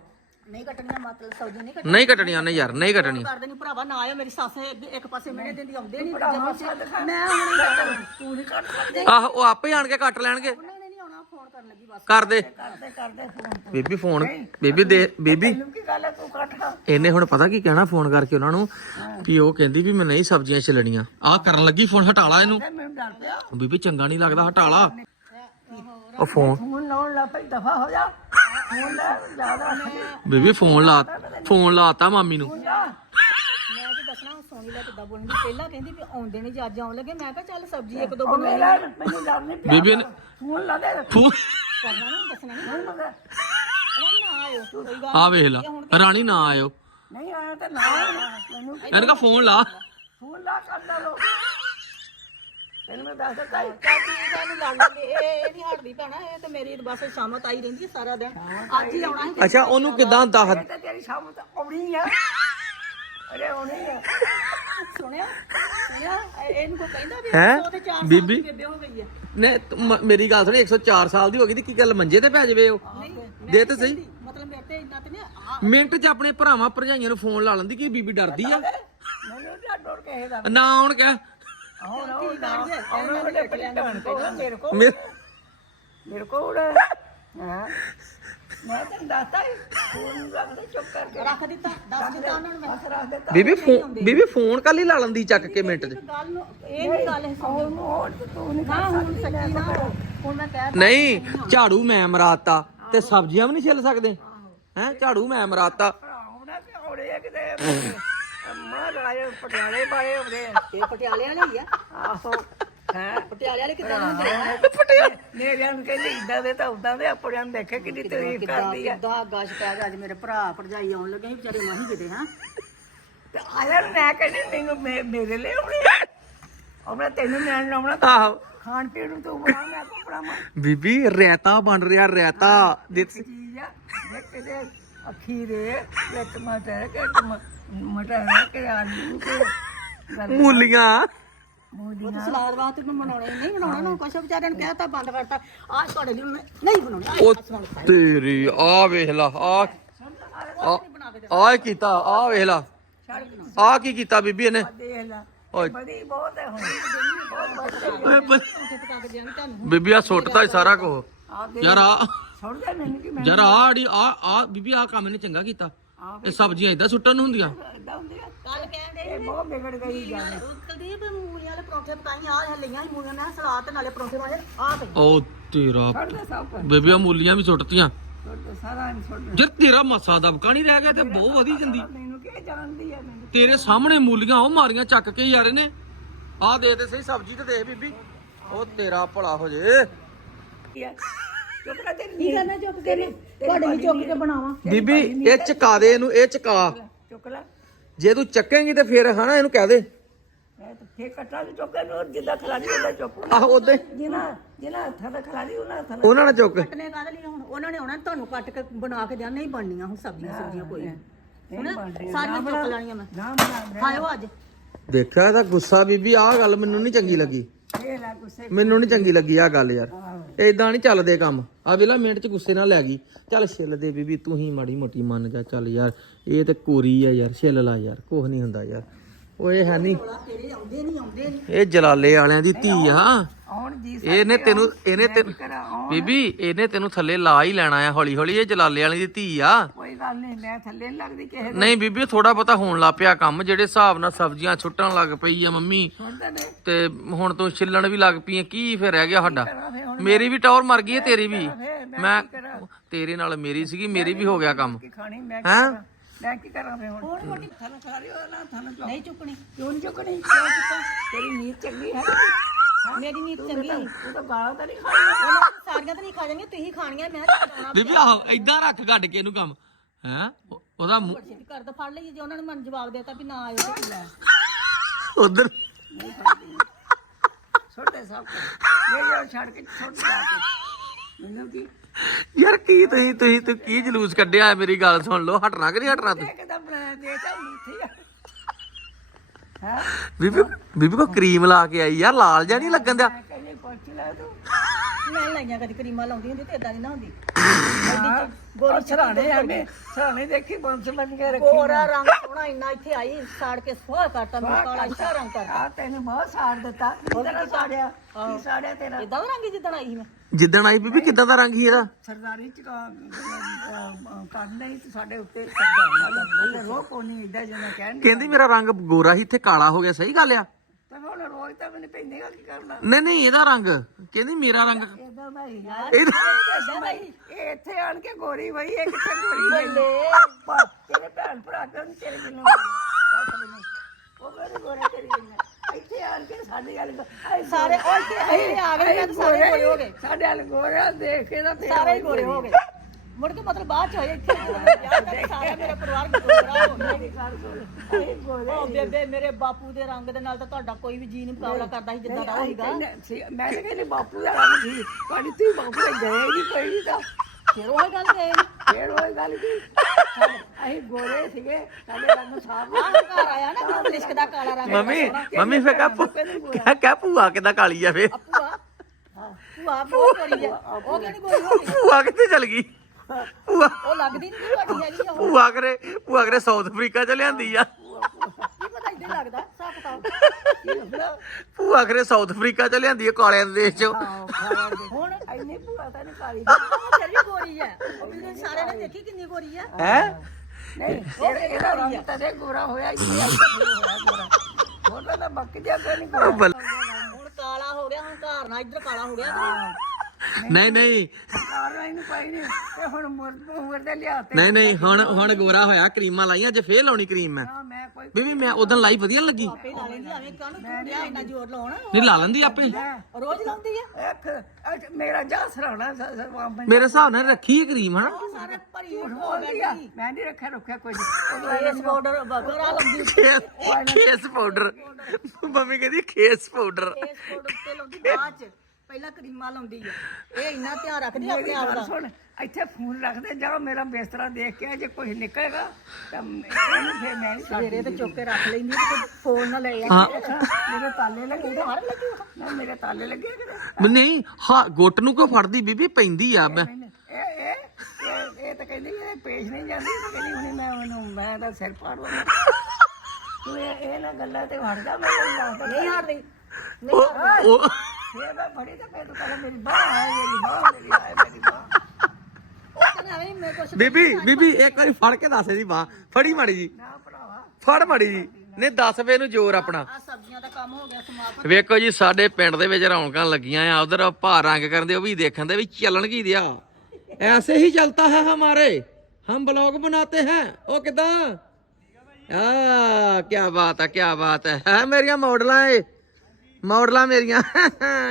C: ਨਹੀਂ ਕੱਟਣੀਆਂ ਮਤਲਬ ਸਬਜ਼ੀ ਨਹੀਂ ਕੱਟਣੀ
A: ਨਹੀਂ ਕੱਟਣੀਆਂ ਨੇ ਯਾਰ ਨਹੀਂ ਕੱਟਣੀ।
C: ਕਰਦੇ ਨਹੀਂ ਭਰਾਵਾ ਨਾ ਆਇਓ ਮੇਰੀ ਸੱਸ ਇੱਕ- ਇੱਕ ਪਾਸੇ ਮੇਰੇ ਦਿੰਦੀ ਆਉਂਦੇ ਨਹੀਂ ਦੂਜੇ
B: ਭਰਾਵਾਂ
C: ਪਾਸੇ।
B: ਸੱਦ ਖਾ।
C: ਮੈਂ ਹੁਣ ਨਹੀਂ
B: ਤੂੰ ਨਹੀਂ ਕੱਟ ਸਕਦੇ।
A: ਆਹੋ ਉਹ ਆਪੇ ਆਣ ਕੇ ਕੱਟ ਲੈਣਗੇ।
C: ਉਹਨਾਂ ਨੇ ਨਹੀਂ ਆਉਣਾ ਫੋਨ ਕਰਨ ਲੱਗੀ ਬਸ।
A: ਕਰ ਦੇ
B: ਕਰਦੇ ਕਰਦੇ ਫੋਨ ਤੂੰ।
A: ਬੀਬੀ ਫੋਨ। ਬੀਬੀ ਦੇ ਬੀਬੀ।
B: ਤੈਨੂੰ ਕੀ ਗੱਲ ਹੈ ਤੂੰ ਕੱਟ ਖਾ
A: ਇਹਨੇ ਹੁਣ ਪਤਾ ਕੀ ਕਹਿਣਾ ਫੋਨ ਕਰਕੇ ਉਹਨਾਂ ਨੂੰ ਵੀ ਉਹ ਕਹਿੰਦੀ ਵੀ ਮੈਂ ਨਹੀਂ ਸਬਜ਼ੀਆਂ ਛਿਲਣੀਆਂ। ਆਹ ਕਰਨ ਲੱਗੀ ਫੋਨ ਹਟਾ ਲਾ ਇਹਨੂੰ।
B: ਮੈਨੂੰ ਡਰ ਪਿਆ।
A: ਬੀਬੀ ਚੰਗਾ ਨਹੀਂ ਲੱਗਦਾ ਹਟਾ ਲਾ। ਉਹ ਫੋਨ।
B: ਫੋਨ ਲਾਉਣ ਲੱਗ ਪਈ ਦਫਾ ਹੋ ਜਾ। ਫੋਨ ਲੈ ਜ਼ਿਆਦਾ
A: ਬੀਬੀ ਫੋਨ ਲਾ ਫੋਨ ਲਾਤਾ ਮਾਮੀ ਨੂੰ।
B: ਜਾ
C: ਮੈਂ ਕੀ ਦੱਸਣਾ ਹੁਣ ਸੋਨੀ ਦਾ ਕਿੱਦਾਂ ਬੋਲਣੀ ਪਹਿਲਾਂ ਕਹਿੰਦੀ ਵੀ ਆਉਂਦੇ ਨਹੀਂ ਜੱਜ ਆਉਣ ਲੱਗੇ ਮੈਂ ਕਿਹਾ ਚੱਲ ਸਬਜ਼ੀ ਇੱਕ ਦੋ
B: ਉਹ
C: ਬਣਾ
B: ਮੇਰਾ ਮੈਨੂੰ ਡਰ ਨਹੀਂ ਪਿਆ
A: ਬੀਬੀ ਨੇ
B: ਫੋਨ ਲਾ ਦੇ।
A: ਫੂ
C: ਕਰਨਾ ਨਹੀਂ ਦੱਸਣਾ ਨਹੀਂ
B: ਨਹੀਂ ਮਗਰ
C: ਨਾ ਆਇਓ ਕੋਈ ਗੱਲ
A: ਆ ਵੇਖ ਲਾ ਰਾਣੀ ਨਾ ਆਇਓ।
B: ਨਹੀਂ ਆਇਆ ਤਾਂ ਨਾ ਆਇਆ। ਮੈਨੂੰ
A: ਇਹਨੇ ਕਹਾ ਫੋਨ ਲਾ।
B: ਫੋਨ ਲਾ ਕਰਦਾ ਲੋ ਤੈਨੂੰ ਮੈਂ ਦੱਸ ਦਿੱਤਾ ਸੀ।
C: ਚਾਚੀ ਲੜ ਲੈਂਦੇ। ਇਹ ਇਹ ਨਹੀਂ ਹਟਦੀ ਭੈਣਾ ਇਹ ਤੇ ਮੇਰੀ ਬਸ ਸ਼ਾਮਤ ਆਈ ਰਹਿੰਦੀ ਹੈ ਸਾਰਾ ਦਿਨ। ਅੱਜ ਹੀ ਆਉਣਾ ਸੀ।
A: ਅੱਛਾ ਉਹਨੂੰ ਕਿਦਾਂ ਦੱਸ
B: ਇਹ ਤਾਂ ਤੇਰੀ ਸ਼ਾਮ ਤਾਂ ਆਉਣੀ ਆ। ਅਰੇ ਆਉਣੀ ਆ।
C: ਸੁਣਿਆ? ਸੁਣਿਆ? ਇਹ- ਇਹਨੂੰ ਕੋਈ ਕਹਿੰਦਾ ਵੀ
A: ਹੈਂ?
C: ਉਹ ਤੇ ਚਾਰ ਸਾਲ? ਦੀ ਬੇਬੇ ਹੋ ਗਈ ਹੈ।
A: ਨੇ ਤੂੰ ਮ- ਮੇਰੀ ਗੱਲ ਸੁਣ 104 ਸਾਲ ਦੀ ਹੋ ਗਈ ਤੇ ਕੀ ਗੱਲ ਮੰਜੇ ਤੇ ਪੈ ਜਾਵੇ ਉਹ?
C: ਨਹੀਂ
A: ਦੇ ਤੇ ਸਹੀ।
C: ਮਤਲਬ ਮੇਰੇ ਤੇ ਇੰਨਾ ਤੇ ਨਹੀਂ ਆ।
A: ਮਿੰਟ 'ਚ ਆਪਣੇ ਭਰਾਵਾਂ ਭਰਜਾਈਆਂ ਨੂੰ ਫੋਨ ਲਾ ਲੈਂਦੀ ਕਿ ਬੀਬੀ ਡਰਦੀ ਆ?
B: ਮੈਨੂੰ ਤਾਂ ਡਰ ਕੇ ਇਹਦਾ
A: ਨਾ ਆਉਣ ਕਹਿ
B: ਆਉਣਾ ਆਉਣਾ ਆਉਣਾ ਮੇਰੇ ਕੋਲ ਮੇਰੇ ਕੋਲ।
A: ਮੇ-
B: ਮੇਰੇ ਕੋਲ। ਹਾਂ? ਮੈਂ ਤੈਨੂੰ ਦੱਸਤਾ ਹੀ ਫੋਨ ਰੱਖਦੇ ਚੁੱਪ ਕਰਕੇ।
C: ਰੱਖ ਦਿੱਤਾ ਦੱਸ ਦਿੱਤਾ ਉਹਨਾਂ ਨੂੰ ਮੈਂ।
B: ਬਸ ਰੱਖ ਦਿੱਤਾ।
A: ਬੀਬੀ ਫੋਨ ਬੀਬੀ ਫੋਨ ਕੱਲ ਹੀ ਲਾ ਲੈਂਦੀ ਚੱਕ ਕੇ ਮਿੰਟ 'ਚ।
C: ਇੱਕ ਗੱਲ ਨੂੰ ਇਹ ਨਹੀਂ ਗੱਲ ਹੈ
B: ਹੁਣ ਹੁਣ ਤੂੰ ਨਹੀਂ
C: ਨਾ ਹੁਣ ਸੱਚੀ ਨਾ ਹੁਣ ਮੈਂ ਕਹਿ
A: ਨਹੀਂ ਝਾੜੂ ਮੈਂ ਮਰਾਤਾ। ਤੇ ਸਬਜ਼ੀਆਂ ਵੀ ਨਹੀਂ ਛਿੱਲ ਸਕਦੇ? ਹੈ? ਝਾੜੂ ਮੈਂ ਮਰਾਤਾ।
B: ਕਿਤੇ। ਮਾਂ ਰਾਏ ਪਟਿਆਲੇ ਵਾਲੇ ਹੁੰਦੇ ਆ
C: ਇਹ ਪਟਿਆਲੇ ਵਾਲੇ ਹੀ ਆ।
B: ਆਹੋ। ਹੈ?
C: ਪਟਿਆਲੇ ਵਾਲੇ ਕਿੱਦਾਂ ਦੇ ਹੁੰਦੇ ਆ?
B: ਮੇਰੇ ਨੂੰ ਕਹਿੰਦੇ ਇਦਾਂ ਦੇ ਤਾਂ ਉਦਾਂ ਦੇ ਆਪਣਿਆਂ ਨੂੰ ਦੇਖੇ ਕਿੰਨੀ ਤਾਰੀਫ ਕਰਦੀ ਆ।
C: ਕਿੱਦਾਂ ਗਾਸ਼ ਪੈ ਗਿਆ ਅੱਜ ਮੇਰੇ ਭਰਾ ਭਰਜਾਈ ਆਉਣ ਲੱਗੇ ਸੀ ਵਿਚਾਰੇ ਮਾਹੀ ਕਿਤੇ ਹਾਂ?
B: ਤੇ ਆਇਆ ਮੈਂ ਕਹਿੰਦੀ ਤੈਨੂੰ ਮੇ- ਮੇਰੇ ਲਈ ਆਉਣੀ ਆ। ਤੈਨੂੰ ਮੈਂ ਲਾਉਣਾ
A: ਆਹੋ।
B: ਖਾਣ ਪੀਣ ਨੂੰ ਤੂੰ ਬਣਾ ਮੈਂ ਕੋ ਬਣਾਵਾਂ?
A: ਬੀਬੀ ਰਾਇਤਾ ਬਣ ਰਿਹਾ ਰਾਇਤਾ ਦੇ
B: ਚੀਜ਼ ਆ ਦੇਖ ਕਿਤੇ ਅੱਖੀ ਦੇ ਵਿੱਚ ਮਟਰ ਕਿ ਟਮ- ਮਟਰ ਕਿ ਆਲੂ ਗੱਲ
A: ਮੂਲੀਆਂ।
C: ਉਹ ਤਾਂ ਸਲਾਦ ਵਾਸਤੇ ਮੈਂ ਬਣਾਉਣੇ ਨਹੀਂ ਬਣਾਉਣਾ ਨਾ ਕੁਛ ਵਿਚਾਰਿਆਂ ਨੂੰ ਕਹਿਤਾ ਬੰਦ ਕਰਤਾ। ਆ ਤੁਹਾਡੇ ਲਈ ਮੈਂ ਨਹੀਂ ਬਣਾਉਣਾ
A: ਉਹ ਤੇਰੀ ਆ ਵੇਖ ਲਾ ਆ ਆ ਕੀਤਾ ਆ ਵੇਖ ਲਾ। ਆ ਕੀ ਕੀਤਾ ਬੀਬੀ ਇਹਨੇ?
B: ਦੇਖ ਲੈ ਬੜੀ ਬਹੁਤ ਹੈ ਹੁਣ।
A: ਬੀਬੀ ਆ ਸੁੱਟਦਾ ਸਾਰਾ ਕੁਝ ਯਾਰ ਆ
B: ਛੋੜ ਦੇ ਮੈਨੂੰ ਕਿ ਮੈਂ
A: ਯਾਰ ਆ ਆੜੀ ਆ ਆ ਬੀਬੀ ਆ ਕੰਮ ਚੰਗਾ ਕੀਤਾ। ਇਹ ਸਬਜ਼ੀਆਂ ਇਦਾਂ ਸੁੱਟਣ ਨੂੰ ਹੁੰਦੀਆਂ?
B: ਇਦਾਂ ਹੁੰਦੀ ਆ
C: ਕੱਲ ਕਹਿੰਦੇ
B: ਇਹ ਬਹੁਤ ਵਿਗੜ ਗਈ ਗੱਲ।
C: ਕੁਲਦੀਪ ਮੂਲੀਆਂ ਵਾਲੇ ਪਰੌਂਠੇ ਪਕਾਈ ਆ ਲਈਆਂ ਸੀ ਮੂਲੀਆਂ ਨਾਲ ਸਲਾਦ ਤੇ ਨਾਲੇ ਪਰੌਂਠੇ ਵਾਲੇ ਆ ਪਈ
A: ਉਹ ਤੇਰਾ
B: ਛੱਡ ਦੇ ਸਭ ਕੁਝ
A: ਬੀਬੀ ਆ ਮੂਲੀਆਂ ਵੀ ਸੁੱਟਤੀਆਂ।
B: ਦੇ ਸਾਰਾ ਨਹੀਂ
A: ਜੇ ਤੇਰਾ ਮਸਾ ਦਬਕਾ ਨਹੀਂ ਰਹਿ ਗਿਆ ਤੇ ਬਹੁਤ ਵਧੀ ਜਾਂਦੀ।
B: ਮੈਨੂੰ ਕੀ ਜਾਣਦੀ ਆ ਮੈਨੂੰ।
A: ਤੇਰੇ ਸਾਹਮਣੇ ਮੂਲੀਆਂ ਉਹ ਮਾਰੀਆਂ ਚੱਕ ਕੇ ਯਾਰ ਇਹਨੇ। ਆ ਦੇ ਤੇ ਸਹੀ ਸਬਜ਼ੀ ਤੇ ਦੇ ਬੀਬੀ। ਉਹ ਤੇਰਾ ਭਲਾ ਹੋ ਜੇ।
B: ਚੁੱਪ ਕਰ ਤੇਰੀ
C: ਕੀ ਕਰਨਾ ਚੁੱਕ ਕੇ ਨੇ ਤੁਹਾਡੇ ਵੀ ਚੁੱਕ ਕੇ ਬਣਾਵਾਂ।
A: ਬੀਬੀ ਇਹ ਚਕਾ ਦੇ ਇਹਨੂੰ ਇਹ ਚਕਾ।
B: ਚੁੱਕ ਲੈ
A: ਜੇ ਤੂੰ ਚੱਕੇਂਗੀ ਤੇ ਫਿਰ ਹਨਾ ਇਹਨੂੰ ਕਹਿ ਦੇ।
B: ਮੈਂ ਤਾਂ ਫੇਰ ਕੱਟਾ ਤੇ ਚੁੱਕ ਨੂੰ ਜਿੱਦਾਂ ਖਲਾੜੀ ਉਹਦਾ ਚੁੱਕ।
A: ਆਹ ਉਹਦੇ
B: ਜਿਨਾ ਜਿਨਾ ਹੱਥਾਂ ਦਾ ਖਲਾੜੀ ਉਹਨਾਂ ਹੱਥਾਂ ਦਾ
A: ਉਹਨਾਂ ਨੇ ਚੁੱਕ।
C: ਕੱਟਨੇ ਕਾਹਦੇ ਲਈ ਹੁਣ? ਉਹਨਾਂ ਨੇ ਆਉਣਾ ਤੁਹਾਨੂੰ ਕੱਟ ਕੇ ਬਣਾ ਕੇ ਦੇਣਾ ਨਹੀਂ ਬਣਨੀਆਂ ਹੁਣ ਸਬਜ਼ੀਆਂ ਸਬਜ਼ੀਆਂ ਕੋਈ
B: ਨਹੀਂ। ਬਣਦੀ
C: ਸਾਰੀਆਂ ਚੁੱਕ ਲੈਣੀਆਂ ਮੈਂ।
B: ਨਾ ਬਣਾ
C: ਖਾਇਓ ਅੱਜ।
A: ਦੇਖਿਆ ਇਹਦਾ ਗੁੱਸਾ ਬੀਬੀ ਆਹ ਗੱਲ ਮੈਨੂੰ ਨਹੀਂ ਚੰਗੀ ਲੱਗੀ।
B: ਇਹ ਲੈ ਗੁੱਸੇ
A: ਮੈਨੂੰ ਨਹੀਂ ਚੰਗੀ ਲੱਗੀ ਆਹ ਗੱਲ ਯਾਰ। ਏਦਾਂ ਨਹੀਂ ਚੱਲਦੇ ਕੰਮ। ਆ ਵੇਲਾ ਮਿੰਟ ਚ ਗੁੱਸੇ ਨਾਲ ਲੈ ਗਈ। ਚੱਲ ਛਿੱਲ ਦੇ ਬੀਬੀ, ਤੂੰ ਹੀ ਮਾੜੀ ਮੋਟੀ ਮੰਨ ਜਾ। ਚੱਲ ਯਾਰ, ਇਹ ਤੇ ਕੋਰੀ ਆ ਯਾਰ, ਛਿੱਲ ਲਾ ਯਾਰ ਕੁਝ ਨਹੀਂ ਹੁੰਦਾ ਯਾਰ। ਓਏ ਹੈ ਨਹੀਂ
C: ਤੇਰੇ ਆਉਂਦੇ ਨਹੀਂ ਆਉਂਦੇ ਨਹੀਂ
A: ਇਹ ਜਲਾਲੇ ਵਾਲਿਆਂ ਦੀ ਧੀ ਆ।
B: ਆਉਣ ਜੀ
A: ਇਹਨੇ ਤੈਨੂੰ ਇਹਨੇ ਤੈਨੂੰ ਬੀਬੀ ਇਹਨੇ ਤੈਨੂੰ ਥੱਲੇ ਲਾ ਹੀ ਲੈਣਾ ਆ ਹੌਲੀ ਹੌਲੀ ਇਹ ਜਲਾਲੇ ਵਾਲੀ ਦੀ ਧੀ ਆ।
B: ਕੋਈ ਗੱਲ ਨਹੀਂ ਮੈਂ ਥੱਲੇ ਨੀ ਲੱਗਦੀ ਕਿਸੇ ਦੇ।
A: ਨਹੀਂ ਬੀਬੀ ਥੋੜਾ ਬਹੁਤਾ ਹੋਣ ਲੱਗ ਪਿਆ ਕੰਮ ਜਿਹੜੇ ਹਿਸਾਬ ਨਾਲ ਸਬਜ਼ੀਆਂ ਛੁੱਟਣ ਲੱਗ ਪਈ ਆ ਮੰਮੀ।
B: ਸੁਣਦੇ ਨੇ
A: ਤੇ ਹੁਣ ਤੂੰ ਛਿੱਲਣ ਵੀ ਲੱਗ ਪਈ ਆ ਕੀ ਫਿਰ ਰਹਿ ਗਿਆ ਸਾਡਾ?
B: ਕਰਾਂ ਫੇ ਹੁਣ
A: ਮੇਰੀ ਵੀ ਟੌਰ ਮਰ ਗਈ ਹੈ ਤੇਰੀ ਵੀ।
B: ਮੈਂ
A: ਤੇਰੇ ਨਾਲ ਮੇਰੀ ਸੀਗੀ ਮੇਰੀ ਵੀ ਹੋ ਗਿਆ ਕੰਮ।
B: ਕੀ ਖਾਣੀ ਮੈਂ ਕੀ
A: ਹੈਂ?
B: ਕਰਾਂ? ਮੈਂ ਕੀ ਕਰਾਂ ਫੇ ਹੁਣ? ਹੁਣ ਮੋਟੀ ਥਾਣਾ ਖਾ ਰਹੀ ਹੋ ਨਾ ਥਾਣਾ ਚੋ
C: ਨਹੀਂ ਚੁੱਕਣੀ।
B: ਕਿਉਂ ਨਹੀਂ ਚੁੱਕਣੀ? ਕਿਉਂ ਚੁੱਕਾਂ? ਤੇਰੀ ਨੀਤ ਚੰਗੀ ਹੈ
C: ਮੇਰੀ ਨੀਤ ਚੰਗੀ
B: ਤੂੰ ਤਾਂ ਗਾਲਾਂ ਤਾਂ ਨਹੀਂ ਖਾਣੀ
C: ਉਹਨਾਂ ਸਾਰੀਆਂ ਤਾਂ ਨਹੀਂ ਖਾ ਜਾਣਗੀਆਂ ਤੁਸੀਂ ਖਾਣੀਆਂ ਮੈਂ ਤਾਂ
A: ਬੀਬੀ ਆਹੋ ਏਦਾਂ ਰੱਖ ਗੱਡ ਕੇ ਇਹਨੂੰ ਕੰਮ। ਹੈ? ਉਹਦਾ ਮੂੰਹ-
C: ਕਰ ਦੋ ਫੜ ਲਈਏ ਜੇ ਉਹਨਾਂ ਨੇ ਮਨ ਜਵਾਬ ਦੇਤਾ ਵੀ ਨਾ ਆਇਓ ਤੇ ਲੈ
A: ਉਧਰ
B: ਛੋਟੇ ਸਭ ਜੋ ਛੱਡ ਕੇ ਛੋਟ ਜਾ ਕੇ ਮੈਨੂੰ ਕੀ
A: ਯਾਰ ਕੀ ਤੁਸੀਂ ਤੁਸੀਂ ਤੂੰ ਕੀ ਜਲੂਸ ਕੱਢਿਆ ਮੇਰੀ ਗੱਲ ਸੁਣ ਲਓ। ਹਟਣਾ ਕਿ ਨਹੀਂ ਹਟਣਾ ਤੂੰ?
B: ਕਿਦਾਂ ਦੇ ਮੀਠੀ ਹੈ
A: ਬੀਬੀ ਬੀਬੀ ਕੋ ਕਰੀਮ ਲਾ ਕੇ ਆਈ ਯਾਰ ਲਾਲ ਜਿਹਾ ਨਹੀਂ ਲੱਗਣ ਦਿਆ?
B: ਮੈਂ ਕਹਿੰਦੀ ਪੁੱਛ ਲੈ ਤੂੰ।
C: ਮੈਂ ਲਾਈਆਂ ਕਦੀ ਕਰੀਮਾਂ ਲਾਉਂਦੀ ਹੁੰਦੀ ਤੇ ਇਦਾਂ ਨਹੀਂ ਨਾ ਹੁੰਦੀ।
B: ਗੋਰੀ ਸਰਾਣੇ ਆਨੇ ਸਰਾਣੇ ਦੇਖੀ ਬੰਸ ਬਣ ਕੇ ਰੱਖੀ
C: ਗੋਰਾ ਰੰਗ ਸੋਹਣਾ ਇੰਨਾ ਇੱਥੇ ਆਈ ਸਾੜ ਕੇ ਸੁਆਹ ਕਰਤਾ ਮੈਨੂੰ ਕਾਲਾ ਇੱਛਾ ਰੰਗ ਕਰਤਾ।
B: ਆ ਤੈਨੂੰ ਬਹੁਤ ਸਾੜ ਦਿੱਤਾ। ਤੇਰਾ ਸਾੜਿਆ? ਕੀ ਸਾੜਿਆ ਤੇਰਾ?
C: ਇਦਾਂ ਦਾ ਰੰਗ ਹੀ ਜਿੱਦਣ ਆਈ ਮੈਂ।
A: ਜਿੱਦਣ ਆਈ ਬੀਬੀ ਕਿੱਦਾਂ ਦਾ ਰੰਗ ਸੀ ਇਹਦਾ?
B: ਸਰਦਾਰੀ ਚ ਕਰ ਨਹੀਂ ਤੇ ਸਾਡੇ ਉੱਤੇ ਸਰਦਾਰੀ ਰੋ ਕੋਨੀ ਇਦਾਂ ਜਿਵੇਂ ਕਹਿਣ
A: ਕਹਿੰਦੀ ਮੇਰਾ ਰੰਗ ਗੋਰਾ ਸੀ ਇੱਥੇ ਕਾਲਾ ਹੋ ਗਿਆ ਸਹੀ ਗੱਲ ਆ?
B: ਤੇ ਹੁਣ ਰੋਜ਼ ਤਾਂ ਮੈਨੂੰ ਪੈਂਦੇਗਾ ਕੀ ਕਰਨਾ?
A: ਨਹੀਂ ਨਹੀਂ ਇਹਦਾ ਰੰਗ ਕਹਿੰਦੀ ਮੇਰਾ ਰੰਗ
B: ਇਦਾਂ ਦਾ ਹੀ ਯਾਰ
A: ਇਹਦਾ
B: ਇਹ ਇੱਥੇ ਆਣ ਕੇ ਗੋਰੀ ਬਈ ਇਹ ਕਿੱਥੇ ਗੋਰੀ ਬਈ?
C: ਬੱਲੇ।
B: ਤੇਰੇ ਭੈਣ ਭਰਾ ਕਿਉਂ ਤੇਰੇ ਜਿੰਨੇ ਉਹ ਮੇਰੇ ਗੋਰੇ ਤੇਰੀ ਜਿੰਨੇ ਇੱਥੇ ਆਣ ਕੇ ਸਾਡੇ ਵਾਲੇ
C: ਸਾਰੇ ਉਹ ਇੱਥੇ ਅਸੀਂ ਆ ਗਏ ਤਾਂ ਸਾਰੇ ਗੋਰੇ ਹੋ ਗਏ।
B: ਸਾਡੇ ਵਾਲੇ ਗੋਰਿਆਂ ਦੇਖ ਕੇ ਤਾਂ ਫੇਰ
C: ਸਾਰੇ ਹੀ ਗੋਰੇ ਹੋ ਗਏ। ਮੁੜ ਕੇ ਮਤਲਬ ਬਾਅਦ ਚ ਹੋਏ ਇੱਥੇ। ਵਿਆਹ ਕਰਕੇ ਸਾਰਾ ਮੇਰਾ ਪਰਿਵਾਰ ਗੋਰਾ ਹੋ ਗਿਆ।
B: ਅਸੀਂ ਗੋਰੇ
C: ਉਹ ਬੇਬੇ ਮੇਰੇ ਬਾਪੂ ਦੇ ਰੰਗ ਦੇ ਨਾਲ ਤਾਂ ਤੁਹਾਡਾ ਕੋਈ ਵੀ ਜੀ ਨਹੀਂ ਮੁਕਾਬਲਾ ਕਰਦਾ ਸੀ ਜਿੱਦਾਂ ਦਾ
B: ਸੀ- ਮੈਂ ਤਾਂ ਕਹਿੰਦੀ ਬਾਪੂ ਦਾ ਰੰਗ ਸੀ ਤੁਹਾਡੀ ਤੀ ਬਾਪੂ ਦੇ ਗਏ ਨਹੀਂ ਕੋਈ ਤਾਂ।
C: ਫਿਰ ਉਹ ਗੱਲ ਨੇ
B: ਫੇਰ ਉਹ ਗੱਲ ਕੀ ਅਸੀਂ ਗੋਰੇ ਸੀਗੇ ਸਾਡੇ ਰੰਗ ਸਾਫ਼
C: ਆਹ ਘਰ ਆਇਆ ਨਾ ਜਦੋਂ ਲਿਸ਼ਕਦਾ ਕਾਲਾ ਰੰਗ
A: ਮੰਮੀ ਮੰਮੀ ਫੇ ਕਹ ਕਹ ਭੂਆ ਕਿੱਦਾਂ ਕਾਲੀ ਆ ਫੇ
C: ਭੂਆ? ਭੂਆ ਬਹੁਤ ਗੋਰੀ ਆ? ਉਹ ਕਹਿੰਦੀ ਗੋਰੀ ਹੋ ਗਈ
A: ਭੂਆ ਕਿੱਥੇ ਚਲ ਗਈ? ਭੂਆ
C: ਉਹ ਲੱਗਦੀ ਨਹੀਂ ਤੁਹਾਡੀ ਹੈਗੀ ਆ ਉਹ।
A: ਭੂਆ ਕਰੇ ਭੂਆ ਕਰੇ ਸਾਊਥ ਅਫਰੀਕਾ ਚ ਲਿਆਂਦੀ ਆ।
C: ਕੀ ਲੱਗਦਾ ਕਿਤਾਬ।
A: ਭੂਆ ਕਰੇ ਸਾਊਥ ਅਫਰੀਕਾ ਚ ਲਿਆਂਦੀ ਆ ਕਾਲਿਆਂ ਦੇ ਦੇਸ਼ ਚ।
C: ਹੁਣ
B: ਐਨੇ ਭੂਆ ਤਾਂ ਨਹੀਂ ਕਾਲੀ।
C: ਉਹ ਵੀ ਗੋਰੀ ਉਹ ਵੀ ਸਾਰਿਆਂ ਨੇ ਦੇਖੀ ਕਿੰਨੀ ਗੋਰੀ ਆ?
A: ਹੈ?
B: ਨਹੀਂ ਇਹਦਾ- ਇਹਦਾ ਰੰਗ ਤਦੇ ਗੋਰਾ ਹੋਇਆ ਇੱਥੇ ਤਾਂ ਹੋਇਆ ਗੋਰਾ। ਉਹਦਾ ਤਾਂ ਬੱਕ ਜਿਹਾ ਤਾਂ ਨਹੀਂ ਗੋਰਾ
C: ਹੁਣ ਕਾਲਾ ਹੋ ਗਿਆ ਹੁਣ ਘਰ ਨਾਲ ਇੱਧਰ ਕਾਲਾ ਹੋ ਗਿਆ।
A: ਨਹੀਂ ਨਹੀਂ
B: ਸਰਕਾਰ ਇਹਨੂੰ ਪਾਈ ਨਹੀਂ ਤੇ ਹੁਣ ਮੁਰ ਉਮਰ ਦੇ ਲਿਆ ਤੇ
A: ਨਹੀਂ ਨਹੀਂ ਹੁਣ ਹੁਣ ਗੋਰਾ ਹੋਇਆ ਕਰੀਮਾਂ ਲਾਈਆਂ ਅੱਜ ਫੇਰ ਲਾਉਣੀ ਕਰੀਮ ਮੈਂ।
B: ਨਾ ਮੈਂ ਕੋਈ
A: ਬੀਬੀ ਮੈਂ ਉਦੋਂ ਲਾਈ ਵਧੀਆ ਨੀ ਲੱਗੀ।
C: ਆਪੇ ਲਾ ਲੈਂਦੀ। ਐਵੇਂ ਕਾਹਨੂੰ ਤੂੰ ਡਿਆ ਇੰਨਾ ਜ਼ੋਰ ਲਾਉਣਾ।
A: ਨਹੀਂ ਲਾ ਲੈਂਦੀ ਆਪੇ।
C: ਰੋਜ਼ ਲਾਉਂਦੀ ਆ?
B: ਇੱਕ ਇੱਕ ਮੇਰਾ ਜਾ ਸਰਾਣਾ ਮੈਂ
A: ਮੇਰੇ ਹਿਸਾਬ ਨਾਲ ਰੱਖੀ ਹੈ ਕਰੀਮ ਹਨਾ?
C: ਉਹ ਸਾਰੇ ਭਰੀ ਹੋ
B: ਬੋਲਦੀ ਆ। ਮੈਂ ਨਹੀਂ ਰੱਖਿਆ ਰੁੱਖਿਆ ਕੁਝ
C: ਇਸ ਪਾਊਡਰ ਬਗਰਾ ਲਾਉਂਦੀ।
A: ਖੇਸ ਖੇਸ ਪਾਊਡਰ। ਮੰਮੀ ਕਹਿੰਦੀ ਖੇਸ ਪਾਊਡਰ।
C: ਇਸ ਪਾਊਡਰ ਤੇ ਲਾਉਂਦੀ ਬਾਅਦ ਚ। ਪਹਿਲਾਂ ਕਰੀਮਾਂ ਲਾਉਂਦੀ ਆ। ਇਹ ਇੰਨਾ ਧਿਆਨ ਰੱਖਦੀ ਆ ਆਪਣੇ ਆਪ
B: ਗੱਲ
C: ਦਾ।
B: ਸੁਣ ਇੱਥੇ ਫੋਨ ਰੱਖਦੇ ਜਾਓ ਮੇਰਾ ਬਿਸਤਰਾ ਦੇਖ ਕੇ ਜੇ ਕੁਝ ਨਿਕਲੇਗਾ ਤਾਂ ਇਹਨੂੰ ਫੇਰ ਮੈਂ ਨਹੀਂ
C: ਸਵੇਰੇ ਤੇ ਚੁੱਕ ਕੇ ਰੱਖ ਲੈਂਦੀ ਤੇ ਫੋਨ ਨਾ ਲੈ ਆ
B: ਮੇਰੇ ਤਾਲੇ ਲੱਗੇ
C: ਫੜ ਲੱਗੀ
B: ਨਾ ਮੇਰੇ ਤਾਲੇ ਲੱਗੇ ਕਿਤੇ?
A: ਨਹੀਂ ਹਾਂ ਗੁੱਟ ਨੂੰ ਕਿਉਂ ਫੜਦੀ ਬੀਬੀ? ਪੈਂਦੀ ਆ ਮੈਂ।
B: ਇਹ ਇਹ ਇਹ- ਇਹ ਤਾਂ ਕਹਿੰਦੀ ਇਹ ਪੇਸ਼ ਨਹੀਂ ਜਾਂਦੀ ਤਾਂ ਕਹਿੰਦੀ ਹੁਣੇ ਮੈਂ ਉਹਨੂੰ ਮੈਂ ਤਾਂ ਸਿਰ ਪਾੜੂਗਾ ਤੂੰ ਇਹ ਇਹ ਨਾ ਗੱਲਾਂ ਤੇ ਵੜ ਜਾ ਮੈਂ ਤੈਨੂੰ ਦੱਸਦਾ।
C: ਨਹੀਂ ਹਾਰਦੀ
A: ਉਹ ਉਹ ਬੀਬੀ ਬੀਬੀ ਇੱਕ ਵਾਰੀ ਫੜ ਕੇ ਦੱਸ ਇਹਦੀ ਬਾਹ। ਫੜੀ ਮਾੜੀ ਜੀ। ਫੜ ਮਾੜੀ ਜੀ। ਨੇ 10 ਵੇ ਨੂੰ ਜ਼ੋਰ ਆਪਣਾ।
C: ਆ ਸਬਜ਼ੀਆਂ ਦਾ ਕੰਮ ਹੋ ਗਿਆ ਸਮਾਪਤ
A: ਵੇਖੋ ਜੀ ਸਾਡੇ ਪਿੰਡ ਦੇ ਵਿੱਚ ਰੌਣਕਾਂ ਲੱਗੀਆਂ ਆ। ਉਧਰ ਭਾਰ ਰੰਗ ਕਰਦੇ ਉਹ ਵੀ ਦੇਖਣ ਦੇ ਵੀ ਚੱਲਣ ਕੀ ਦਿਆ। ਐਸੇ ਹੀ ਚਲਤਾ ਹੈ ਹਮਾਰੇ। ਹਮ ਬਲੌਗ ਬਣਾਤੇ ਹੈ। ਉਹ ਕਿਦਾਂ? ਆ ਕੀ ਬਾਤ ਹੈ ਕੀ ਬਾਤ ਹੈ। ਹੈ ਮੇਰੀਆਂ ਮਾਡਲਾਂ ਏ ਮਾਡਲਾਂ ਮੇਰੀਆਂ।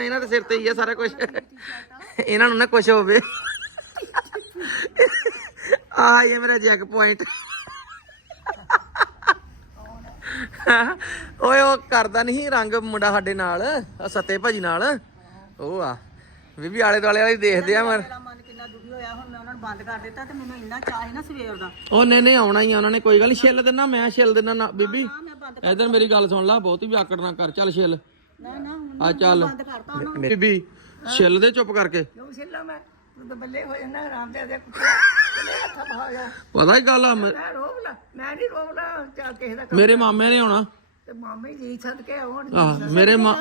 A: ਇਹਨਾਂ ਦੇ ਸਿਰ ਤੇ ਹੀ ਆ ਸਾਰਾ ਕੁਝ ਇਹਨਾਂ ਨੂੰ ਨਾ ਕੁਝ ਹੋਵੇ। ਆ ਇਹ ਮੇਰਾ ਜੈਕ ਪੁਆਇੰਟ ਓਏ ਉਹ ਕਰਦਾ ਨਹੀਂ ਰੰਗ ਮੁੰਡਾ ਸਾਡੇ ਨਾਲ ਆਹ ਸੱਤੇ ਭਾਜੀ ਨਾਲ। ਉਹ ਆ। ਬੀਬੀ ਆਲੇ ਦੁਆਲੇ ਵਾਲੀ ਦੇਖਦੇ ਆ ਮਰ।
C: ਮੇਰਾ ਮਨ ਕਿੰਨਾ ਦੁਖੀ ਹੋਇਆ ਹੁਣ ਮੈਂ ਉਹਨਾਂ ਨੂੰ ਬੰਦ ਕਰ ਦਿੱਤਾ ਤੇ ਮੈਨੂੰ ਇੰਨਾ ਚਾਹ ਸੀ ਨਾ ਸਵੇਰ ਦਾ।
A: ਉਹ ਨਹੀਂ ਨਹੀਂ ਆਉਣਾ ਹੀ ਆ ਉਹਨਾਂ ਨੇ ਕੋਈ ਗੱਲ ਨੀ। ਛਿੱਲ ਦਿੰਨਾ ਮੈਂ ਛਿੱਲ ਦਿੰਨਾ ਨਾ ਬੀਬੀ। ਇਧਰ ਮੇਰੀ ਗੱਲ ਸੁਣ ਲੈ ਬਹੁਤੀ ਵੀ ਆਕੜ ਨਾ ਕਰ। ਚੱਲ ਛਿੱਲ।
C: ਨਾ ਨਾ ਹੁਣ
A: ਆ ਚੱਲ।
C: ਬੰਦ ਕਰਤਾ ਉਹਨਾਂ
A: ਬੀਬੀ ਛਿੱਲ ਦੇ ਚੁੱਪ ਕਰਕੇ।
B: ਕਿਉਂ ਛਿੱਲਾ ਮੈਂ? ਤੂੰ ਤਾਂ ਬੱਲੇ ਹੋ ਜਾਂਦਾ ਆਰਾਮ ਦੇ ਦੇ। ਹੱਥਾਂ ਬਹਾ ਜਾ।
A: ਪਤਾ ਹੀ ਗੱਲ ਆ ਮੈਂ-
B: ਮੈਂ ਰੋਕ ਲਾ ਮੈਂ ਨਹੀਂ ਰੋਕਦਾ ਚਾ ਕਿਸੇ ਦਾ ਕੰਮ
A: ਮੇਰੇ ਮਾਮੇ ਨੇ ਆਉਣਾ।
B: ਤੇ ਮਾਮੇ ਜੀ ਸਦ ਕੇ ਆਉਣ।
A: ਆਹ ਮੇਰੇ ਮਾ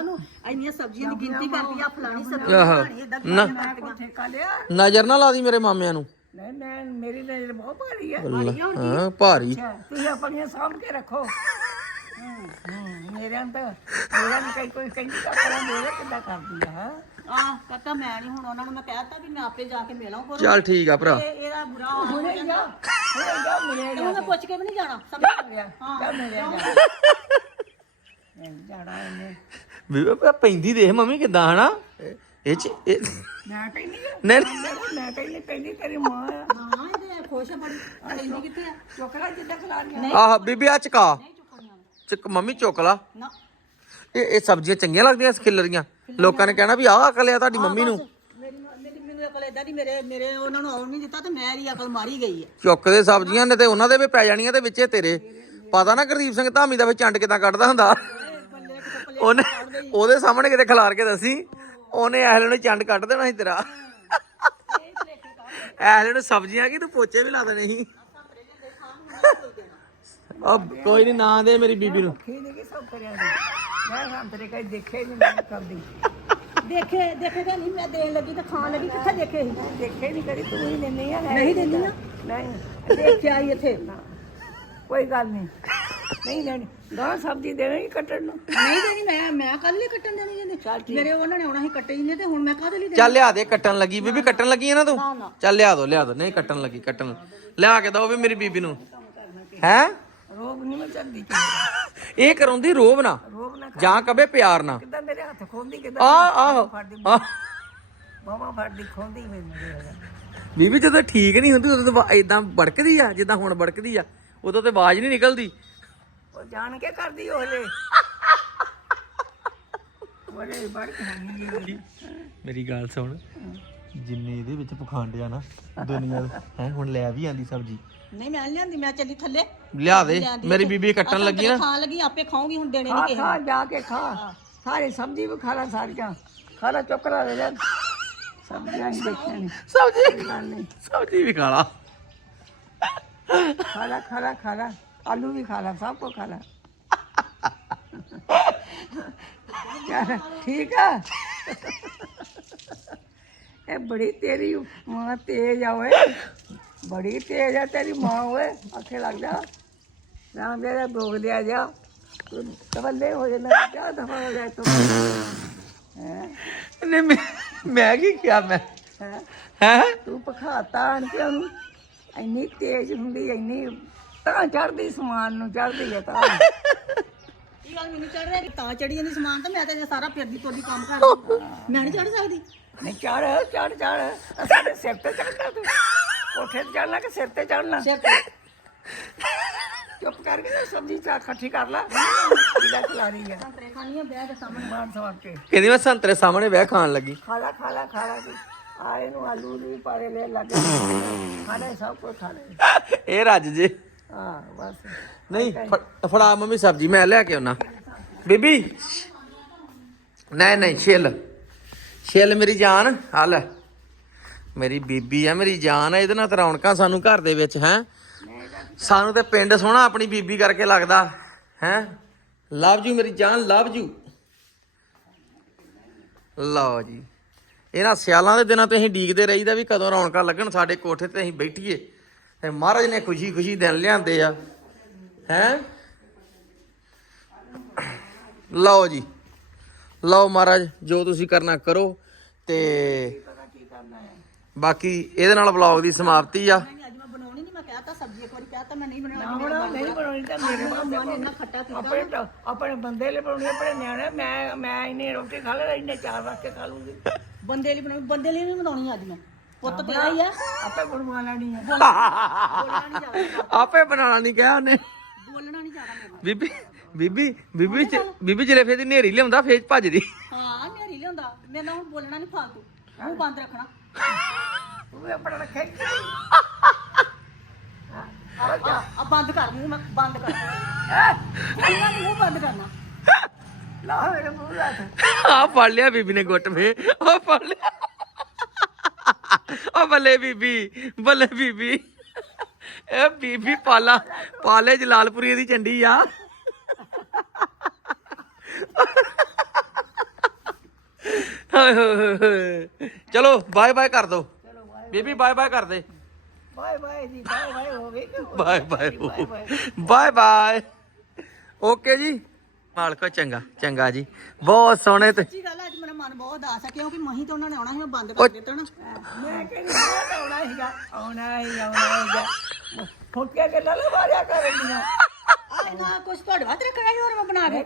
C: ਇੰਨੀਆਂ ਸਬਜ਼ੀਆਂ ਦੀ ਗਿਣਤੀ ਕਰਦੀ ਆ ਫਲਾਣੀ ਸਬਜ਼ੀ
A: ਆਹ ਨਾ।
B: ਮੈਂ ਕੋ ਠੇਕਾ ਲਿਆ।
A: ਨਜ਼ਰ ਨਾ ਲਾ ਦੀ ਮੇਰੇ ਮਾਮਿਆਂ ਨੂੰ।
B: ਨਹੀਂ ਮੈਂ ਮੇਰੀ ਨਜ਼ਰ ਬਹੁਤ ਭਾਰੀ ਹੈ
A: ਹਾਂ ਭਾਰੀ।
B: ਅੱਛਾ ਤੁਸੀਂ ਆਪਣੀਆਂ ਸਾਂਭ ਕੇ ਰੱਖੋ। ਮੇਰੇ ਅੰਦਰ ਮੇਰਾ ਵੀ ਕਈ ਕੋਈ ਕਹਿੰਦੀ ਤਾਂ ਪਰ ਮੇਰੇ ਕਿੱਦਾਂ ਕਰਦੀ ਆ ਹਾਂ
C: ਆ ਪਤਾ ਮੈਂ ਨਹੀਂ ਹੁਣ ਉਹਨਾਂ ਨੂੰ ਮੈਂ ਕਹਿਤਾ ਵੀ ਮੈਂ ਆਪੇ ਜਾ ਕੇ ਮਿਲਾਂ ਕਰੂੰ
A: ਚੱਲ ਠੀਕ ਆ ਭਰਾ।
C: ਇਹ ਇਹਦਾ ਬੁਰਾ ਹਾਲ ਹੋ
B: ਹੁਣੇ
C: ਜਾਂਦਾ
B: ਹੁਣੇ ਜਾ ਮਿਲੇ
C: ਤੇ ਮੈਂ ਪੁੱਛ ਕੇ ਵੀ ਨਹੀਂ ਜਾਣਾ ਸਮਝ
B: ਗਿਆ ਜਾ ਮਿਲੇ ਜਾਣਾ ਇਹਨੇ
A: ਵੀ ਉਹ ਪੈਂਦੀ ਦੇਖ ਮੰਮੀ ਕਿਦਾਂ ਹਨਾ? ਇਹ ਚ ਇਹ-
B: ਮੈਂ ਕਹਿੰਦੀ ਆ,
A: ਨਹੀਂ।
B: ਮੈਂ ਕਹਿੰਦੀ ਕਹਿੰਦੀ ਤੇਰੀ ਮਾਂ ਆ
C: ਹਾਂ ਇਹਦੇ ਖੁਸ਼ ਆ ਬੜੀ ਲੈਂਦੀ ਕਿੱਥੇ ਆ
B: ਚੋਕਰਾ ਜਿੱਦਾਂ ਖਿਲਾਰੀਆਂ
A: ਆਹ ਬੀਬੀ ਆ ਚਕਾ। ਚੁੱਕ ਮੰਮੀ ਚੁੱਕ ਲਾ।
C: ਨਾ।
A: ਇਹ ਇਹ ਸਬਜ਼ੀਆਂ ਚੰਗੀਆਂ ਲੱਗਦੀਆਂ ਖਿਲਰੀਆਂ? ਲੋਕਾਂ ਨੇ ਕਹਿਣਾ ਵੀ ਆਹ ਅਕਲ ਆ ਤੁਹਾਡੀ ਮੰਮੀ ਨੂੰ।
C: ਮੇਰੀ ਮੇਰੀ ਮੈਨੂੰ ਅਕਲ ਏਦਾਂ ਦੀ ਮੇਰੇ ਮੇਰੇ ਉਹਨਾਂ ਨੂੰ ਆਉਣ ਨਹੀਂ ਦਿੱਤਾ ਤੇ ਮੇਰੀ ਅਕਲ ਮਾਰੀ ਗਈ ਹੈ।
A: ਚੁੱਕਦੇ ਸਬਜ਼ੀਆਂ ਨੇ ਤੇ ਉਹਨਾਂ ਦੇ ਵੀ ਪੈ ਜਾਣੀਆਂ ਤੇ ਵਿੱਚੇ ਤੇਰੇ। ਪਤਾ ਨਾ ਗੁਰਦੀਪ ਸਿੰਘ ਧਾਮੀ ਦਾ ਵੀ ਚੰਡ ਕਿਦਾਂ ਕੱਢਦਾ ਹੁੰਦਾ। ਉਹਨੇ ਉਹਦੇ ਸਾਹਮਣੇ ਕਿਤੇ ਖਿਲਾਰ ਕੇ ਦੱਸੀ ਉਹਨੇ ਐਹਲੇ ਨੂੰ ਚੰਡ ਕੱਢ ਦੇਣਾ ਸੀ ਤੇਰਾ। ਐਹਲੇ ਨੂੰ ਸਬਜ਼ੀਆਂ ਕੀ ਤੂੰ ਪੋਚੇ ਵੀ ਲਾ ਦੇਣੇ ਸੀ। ਉਹ ਕੋਈ ਨਹੀਂ ਨਾਂ ਦੇ ਮੇਰੀ ਬੀਬੀ ਨੂੰ।
B: ਖੀ ਨਹੀਂ ਕਿ ਸਭ ਕਰਿਆ ਦੀ ਮੈਂ ਸੰਤਰੇ ਕਈ ਦੇਖੇ ਨਹੀਂ ਮੈਂ ਕਰਦੀ।
C: ਦੇਖੇ ਦੇਖੇ ਤਾਂ ਨਹੀਂ ਮੈਂ ਦੇਣ ਲੱਗੀ ਤੇ ਖਾਣ ਲੱਗੀ ਕਿੱਥੇ ਦੇਖੇ ਸੀ?
B: ਦੇਖੇ ਨਹੀਂ ਕਰੀ ਤੂੰ ਹੀ ਦਿੰਦੀ ਆ
C: ਨਹੀਂ ਦਿੰਦੀ ਆ
B: ਨਹੀਂ।
C: ਦੇਖਿਆ ਆਈ ਇੱਥੇ।
B: ਕੋਈ ਗੱਲ ਨਹੀਂ ਨਹੀਂ ਲੈਣੀ। ਗਾਂ ਸਬਜ਼ੀ ਦੇਣੀ ਕੱਟਣ ਨੂੰ?
C: ਨਹੀਂ ਦੇਣੀ ਮੈਂ ਮੈਂ ਕੱਲ ਹੀ ਕੱਟਣ ਦੇਣੀ ਜਾਂਦੇ ਮੇਰੇ ਉਹਨਾਂ ਨੇ ਆਉਣਾ ਸੀ ਕੱਟੇ ਹੀ ਨੇ ਤੇ ਹੁਣ ਮੈਂ ਕਾਹਦੇ ਲਈ
A: ਚੱਲ ਲਿਆ ਦੇ ਕੱਟਣ ਲੱਗੀ। ਬੀਬੀ ਕੱਟਣ ਲੱਗੀ ਹੈ ਨਾ ਤੂੰ। ਚੱਲ ਲਿਆ ਦੋ ਲਿਆ ਦੋ। ਨਹੀਂ ਕੱਟਣ ਲੱਗੀ ਕੱਟਣ। ਲਿਆ ਕੇ ਦੋ ਵੀ ਮੇਰੀ ਬੀਬੀ ਨੂੰ। ਹੈ?
B: ਰੋਗ ਨਹੀਂ ਮੈਂ ਚੰਦੀ
A: ਇਹ ਕਰਾਉਂਦੀ ਰੋਬ ਨਾ। ਜਾਂ ਕਵੇ ਪਿਆਰ ਨਾ।
B: ਕਿਦਾਂ ਮੇਰੇ ਹੱਥ ਖੋਂਦੀ ਕਿਦਾਂ
A: ਆ ਆਹ।
B: ਬਾਬਾ ਫੜਦੀ ਖੋਂਦੀ ਮੈਨੂੰ
A: ਬੀਬੀ ਜਦੋਂ ਠੀਕ ਨਹੀਂ ਹੁੰਦੀ ਉਦੋਂ ਤਾਂ ਇਦਾਂ ਬੜਕਦੀ ਆ ਜਿੱਦਾਂ ਹੁਣ ਬੜਕਦੀ ਆ। ਉਦੋਂ ਤੇ ਆਵਾਜ਼ ਨਹੀਂ ਨਿਕਲਦੀ।
B: ਉਹ ਜਾਣ ਕੇ ਕਰਦੀ ਉਹਲੇ ਬੜੇ
A: ਮੇਰੀ ਗੱਲ ਸੁਣ। ਜਿੰਨੇ ਇਹਦੇ ਵਿੱਚ ਪਖੰਡ ਆ ਨਾ ਦੁਨੀਆ ਦੇ। ਹੈ ਹੁਣ ਲੈ ਵੀ ਆਂਦੀ ਸਬਜੀ।
C: ਨਹੀਂ ਮੈਂ ਨੀ ਲਿਆਂਦੀ ਮੈਂ ਚੱਲੀ ਥੱਲੇ।
A: ਲਿਆ ਦੇ ਮੇਰੀ ਬੀਬੀ ਕੱਟਣ ਲੱਗੀ ਨਾ।
C: ਖਾਣ ਲੱਗੀ ਆਪੇ ਖਾਉਂਗੀ ਹੁਣ ਦੇਣੇ
B: ਖਾ
C: ਨਹੀਂ ਕਿਸੇ
B: ਖਾ ਜਾ ਕੇ ਖਾ। ਸਾਰੀ ਸਬਜ਼ੀ ਵੀ ਖਾ ਲਾ ਸਾਰੀਆਂ। ਖਾ ਲਾ ਚੁੱਕਰਾ ਲੈ ਜਾ ਸਬਜ਼ੀਆਂ ਨਹੀਂ ਦੇਖੀਆਂ
A: ਸਬਜੀ
B: ਗੱਲ ਨਹੀਂ।
A: ਸਬਜੀ ਵੀ ਖਾ ਲਾ।
B: ਖਾ ਲਾ ਖਾ ਲਾ ਖਾ ਲਾ। ਆਲੂ ਵੀ ਖਾ ਲਾ ਸਭ ਕੁਝ ਖਾ ਲਾ। ਚੱਲ, ਠੀਕ ਆ। ਇਹ ਬੜੀ ਤੇਰੀ ਮਾਂ ਤੇਜ ਆ ਓਏ। ਬੜੀ ਤੇਜ ਆ ਤੇਰੀ ਮਾਂ ਓਏ। ਆਖੇ ਲੱਗ ਜਾ ਰਾਮ ਦੇ ਭੋਗ ਲਿਆ ਜਾ। ਤੂੰ ਤਵੱਲੇ ਹੋ ਜਾਣਾ ਕਿਆ ਦਫਾ ਹੋ ਜਾਏ ਤੂੰ। ਹੈ?
A: ਨਹੀਂ ਮੈਂ ਮੈਂ ਕੀ ਕਿਹਾ ਮੈਂ?
B: ਹੈ?
A: ਹੈ?
B: ਤੂੰ ਪਖਾਤਾ ਆਣ ਕੇ ਉਹਨੂੰ ਇੰਨੀ ਤੇਜ਼ ਹੁੰਦੀ ਇੰਨੀ ਤਾਂ ਚੜਦੀ ਸਮਾਨ ਨੂੰ ਚੜਦੀ ਹੈ ਤਾਂ।
C: ਇਹ ਗੱਲ ਮੈਨੂੰ ਚੜ ਰਿਹਾ ਕਿ ਤਾਂ ਚੜੀ ਨਹੀਂ ਸਮਾਨ ਤਾਂ ਮੈਂ ਤਾਂ ਸਾਰਾ ਫਿਰਦੀ ਤੋੜੀ ਕੰਮ ਕਰਦੀ ਮੈਂ ਨਹੀਂ ਚੜ ਸਕਦੀ।
B: ਨਹੀਂ ਚੜ ਚੜ ਚੜ ਸਾਡੇ ਸਿਰ ਤੇ ਚੜਨਾ ਤੂੰ। ਕੋਠੇ ਤੇ ਚੜਨਾ ਕਿ ਸਿਰ ਤੇ ਚੜਨਾ
C: ਸਿਰ ਤੇ।
B: ਚੁੱਪ ਕਰਕੇ ਤੇ ਸਬਜ਼ੀ ਚਾ ਇਕੱਠੀ ਕਰ ਲੈ। ਕਿਹਦਾ ਖਿਲਾ ਰਹੀ ਹੈ
C: ਸੰਤਰੇ ਖਾਣੀਆਂ ਬਹਿ ਕੇ ਸਾਹਮਣੇ।
B: ਮਾਨ ਸਵਾਰ ਕੇ।
A: ਕਹਿੰਦੀ ਮੈਂ ਸੰਤਰੇ ਸਾਹਮਣੇ ਬਹਿ ਖਾਣ ਲੱਗੀ।
B: ਖਾ ਲਾ ਖਾ ਲਾ ਖਾ ਲਾ ਤੂੰ ਆ ਇਹਨੂੰ ਆਲੂ ਵੀ ਪਾਰੇ ਲੈ ਲੱਗ ਖਾ ਲੈ ਸਭ ਕੁਝ ਖਾ ਲੈ।
A: ਇਹ ਰੱਜ ਜੇ।
B: ਹਾਂ ਬਸ।
A: ਨਹੀਂ ਫ- ਫੜਾ ਮੰਮੀ ਸਬਜੀ, ਮੈਂ ਲੈ ਕੇ ਆਉਣਾ ਬੀਬੀ। ਨਹੀਂ ਨਹੀਂ, ਛਿੱਲ। ਛਿੱਲ ਮੇਰੀ ਜਾਨ, ਆ ਲੈ। ਮੇਰੀ ਬੀਬੀ ਆ, ਮੇਰੀ ਜਾਨ ਆ, ਇਹਦੇ ਨਾਲ ਤਾਂ ਰੌਣਕਾਂ ਸਾਨੂੰ ਘਰ ਦੇ ਵਿੱਚ, ਹੈ? ਸਾਨੂੰ ਤੇ ਪਿੰਡ ਸੋਹਣਾ ਆਪਣੀ ਬੀਬੀ ਕਰਕੇ ਲੱਗਦਾ, ਹੈ? ਲਵ ਯੂ ਮੇਰੀ ਜਾਨ ਲਵ ਯੂ ਲਓ ਜੀ। ਇਹਨਾਂ ਸਿਆਲਾਂ ਦੇ ਦਿਨਾਂ ਤੇ ਅਸੀਂ ਡੀਕਦੇ ਰਹੀਦਾ ਵੀ ਕਦੋਂ ਰੌਣਕਾਂ ਲੱਗਣ, ਸਾਡੇ ਕੋਠੇ ਤੇ ਅਸੀਂ ਬੈਠੀਏ। ਤੇ ਮਹਾਰਾਜ ਨੇ ਖੁਸ਼ੀ ਖੁਸ਼ੀ ਦਿਨ ਲਿਆਂਦੇ ਆ। ਹੈ? ਲਓ ਜੀ। ਲਓ ਮਹਾਰਾਜ ਜੋ ਤੁਸੀਂ ਕਰਨਾ ਕਰੋ ਤੇ ਬਾਕੀ ਇਹਦੇ ਨਾਲ ਵਲੌਗ ਦੀ ਸਮਾਪਤੀ ਆ।
C: ਨਹੀਂ ਅੱਜ ਮੈਂ ਬਣਾਉਣੀ ਨਹੀਂ ਮੈਂ ਕਹਿਤਾ ਸਬਜ਼ੀ ਇੱਕ ਵਾਰੀ ਕਹਿਤਾ ਮੈਂ ਨਹੀਂ ਬਣਾਉਣੀ।
B: ਆਪਣਾ ਨਹੀਂ ਬਣਾਉਣੀ ਤਾਂ ਮੇਰੇ
C: ਮਾਂ ਨੇ ਇੰਨਾ ਖੱਟਾ ਕੀਤਾ
B: ਆਪਣੇ ਤਾਂ- ਆਪਣੇ ਬੰਦੇ ਲਈ ਬਣਾਉਣੀ ਆਪਣੇ ਨਿਆਣੇ ਮੈਂ ਮੈਂ ਇੰਨੀ ਰੋਟੀ ਖਾ ਲੈ ਇੰਨੇ ਚਾਰ ਕੇ ਖਾ ਲੂੰਗੀ।
C: ਬੰਦੇ ਲਈ ਬਣਾਉਣੀ ਬੰਦੇ ਲਈ ਨਹੀਂ ਬਣਾਉਣੀ ਅੱਜ ਮੈਂ। ਪੁੱਤ ਤੇਰਾ ਹੀ ਆ।
B: ਆਪੇ ਬਣਵਾ ਲੈਣੀ
C: ਬੋਲਣਾ ਨਹੀਂ ਜ਼ਿਆਦਾ
A: ਆਪੇ ਬਣਾਉਣਾ ਨਹੀਂ ਕਿਹਾ ਉਹਨੇ।
C: ਬੋਲਣਾ ਨਹੀਂ ਜ਼ਿਆਦਾ ਮੇਰੇ ਨਾਲ।
A: ਬੀਬੀ ਬੀਬੀ ਬੀਬੀ ਚ- ਬੀਬੀ ਜਿਹੜੇ ਫੇਰ ਦੀ ਨੇਰੀ ਲਿਆਉਂਦਾ ਫੇਰ ਭੱਜਦੀ।
C: ਹਾਂ ਮੇਰੀ ਲਿਆਉਂਦਾ। ਮੇਰੇ ਨਾਲ ਹੁਣ ਬੋਲਣਾ ਨਹੀਂ ਫਾਲਤੂ। ਉਹ ਬੰਦ ਰੱਖਣਾ।
B: ਤੂੰ ਵੀ ਆਪਣਾ ਰੱਖੇ
C: ਆ ਬੰਦ ਕਰ ਮੂੰਹ ਮੈਂ ਬੰਦ ਕਰ। ਬੋਲਣਾ ਨੀ, ਮੂੰਹ ਬੰਦ ਕਰਨਾ।
B: ਲਾ ਮੇਰੇ ਮੂੰਹ ਹੱਥ।
A: ਆ ਫੜ ਲਿਆ ਬੀਬੀ ਨੇ ਗੁੱਟ ਵੇ ਉਹ ਫੜ ਲਿਆ। ਉਹ ਬੱਲੇ ਬੀਬੀ ਬੱਲੇ ਬੀਬੀ। ਇਹ ਬੀਬੀ ਪਾਲਾ ਪਾਲੇ ਜਲਾਲਪੁਰੀ ਦੀ ਚੰਡੀ ਆ। ਚਲੋ ਬਾਏ ਬਾਏ ਕਰ ਦੋ। ਬੀਬੀ ਬਾਏ ਬਾਏ ਕਰ ਦੇ।
B: ਬਾਏ ਬਾਏ ਜੀ ਬਾਏ ਬਾਏ ਹੋ ਗਈ
A: bye bye bye bye. Okay ਜੀ। ਮਾਲਕੋ ਚੰਗਾ ਚੰਗਾ ਜੀ। ਬਹੁਤ ਸੋਹਣੇ ਤੇ
C: ਆ, ਮਨ ਬਹੁਤ ਆ ਕਿਉਂਕਿ ਮਹੀਂ ਤਾਂ ਉਹਨਾਂ ਨੇ ਆਉਣਾ ਸੀ ਮੈਂ ਬੰਦ ਕਰ ਦਿੱਤਾ ਨਾ।
B: ਮੈਂ ਕਹਿੰਦੀ ਬਹੁਤ ਆਉਣਾ ਸੀਗਾ ਆਉਣਾ ਹੀ ਆਉਣਾ ਸੀਗਾ। ਫੁੱਕਿਆ ਗੱਲਾਂ ਨਾ ਮਾਰਿਆ ਕਰਨੀਆਂ
C: ਆ ਨਾ ਕੁਝ ਤੁਹਾਡੇ ਵਾਸਤੇ ਰੱਖਣਾ ਸੀ ਹੋਰ ਮੈਂ ਬਣਾ ਕੇ?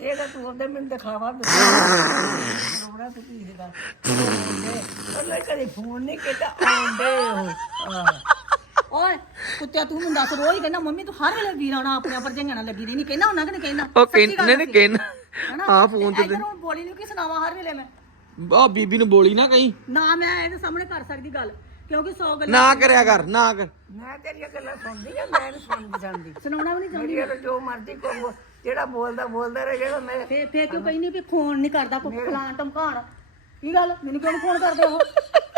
B: ਇਹ ਤਾਂ ਤੂੰ ਉਹਦੇ ਮੈਨੂੰ ਦਿਖਾਵਾ ਰੋਣਾ ਤੇ ਕੀ ਹੈਗਾ ਉਹਨੇ ਕਦੇ ਫੋਨ ਨਹੀਂ ਕੀਤਾ ਆਉਂਦੇ ਆਹ।
C: ਓਏ ਕੁੱਤਿਆ ਤੂੰ ਮੈਨੂੰ ਦੱਸ ਰੋਜ਼ ਕਹਿੰਦਾ ਮੰਮੀ ਤੂੰ ਹਰ ਵੇਲੇ ਆਪਣੇ ਭਰਜਾਈਆਂ ਨਾਲ ਲੱਗੀ ਦੀ ਨਹੀਂ ਕਹਿਣਾ ਉਹਨਾਂ ਕਿ ਨਹੀਂ ਕਹਿਣਾ
A: ਉਹ ਕਹਿੰਨੇ ਨੇ ਹਾਂ ਫੋਨ ਤੇ
C: ਇਧਰੋਂ ਬੋਲੀ ਨੂੰ ਕੀ ਸੁਣਾਵਾਂ ਹਰ ਵੇਲੇ ਮੈਂ।
A: ਆ ਬੀਬੀ ਨੂੰ ਬੋਲੀ ਨਾ ਕਹੀਂ।
C: ਨਾ ਮੈਂ ਇਹਦੇ ਸਾਹਮਣੇ ਕਰ ਸਕਦੀ ਗੱਲ ਕਿਉਂਕਿ 100 ਗੱਲਾਂ
A: ਨਾ ਕਰਿਆ ਕਰ ਨਾ ਕਰ।
B: ਮੈਂ ਤੇਰੀਆਂ ਗੱਲਾਂ ਸੁਣਦੀ ਆ ਮੈਂ ਨਹੀਂ ਸੁਣਦੀ ਜਾਂਦੀ।
C: ਸੁਣਾਉਣਾ ਵੀ ਨਹੀਂ ਚਾਹੁੰਦੀ।
B: ਮੇਰੀ ਜੋ ਮਰਜ਼ੀ ਕੋ ਜਿਹੜਾ ਬੋਲਦਾ ਬੋਲਦਾ ਰਹੇ ਜਿਹੜਾ ਮੈਂ
C: ਫੇ ਫੇ ਕਿਉਂ ਕਹਿੰਦੀ ਵੀ ਫੋਨ ਨਹੀਂ ਕਰਦਾ ਕੋਈ ਫਲਾਣ ਟਮਕਾਣ। ਕੀ ਗੱਲ? ਮੈਨੂੰ ਕਿਉਂ ਫੋਨ ਕਰਦੇ ਉਹ?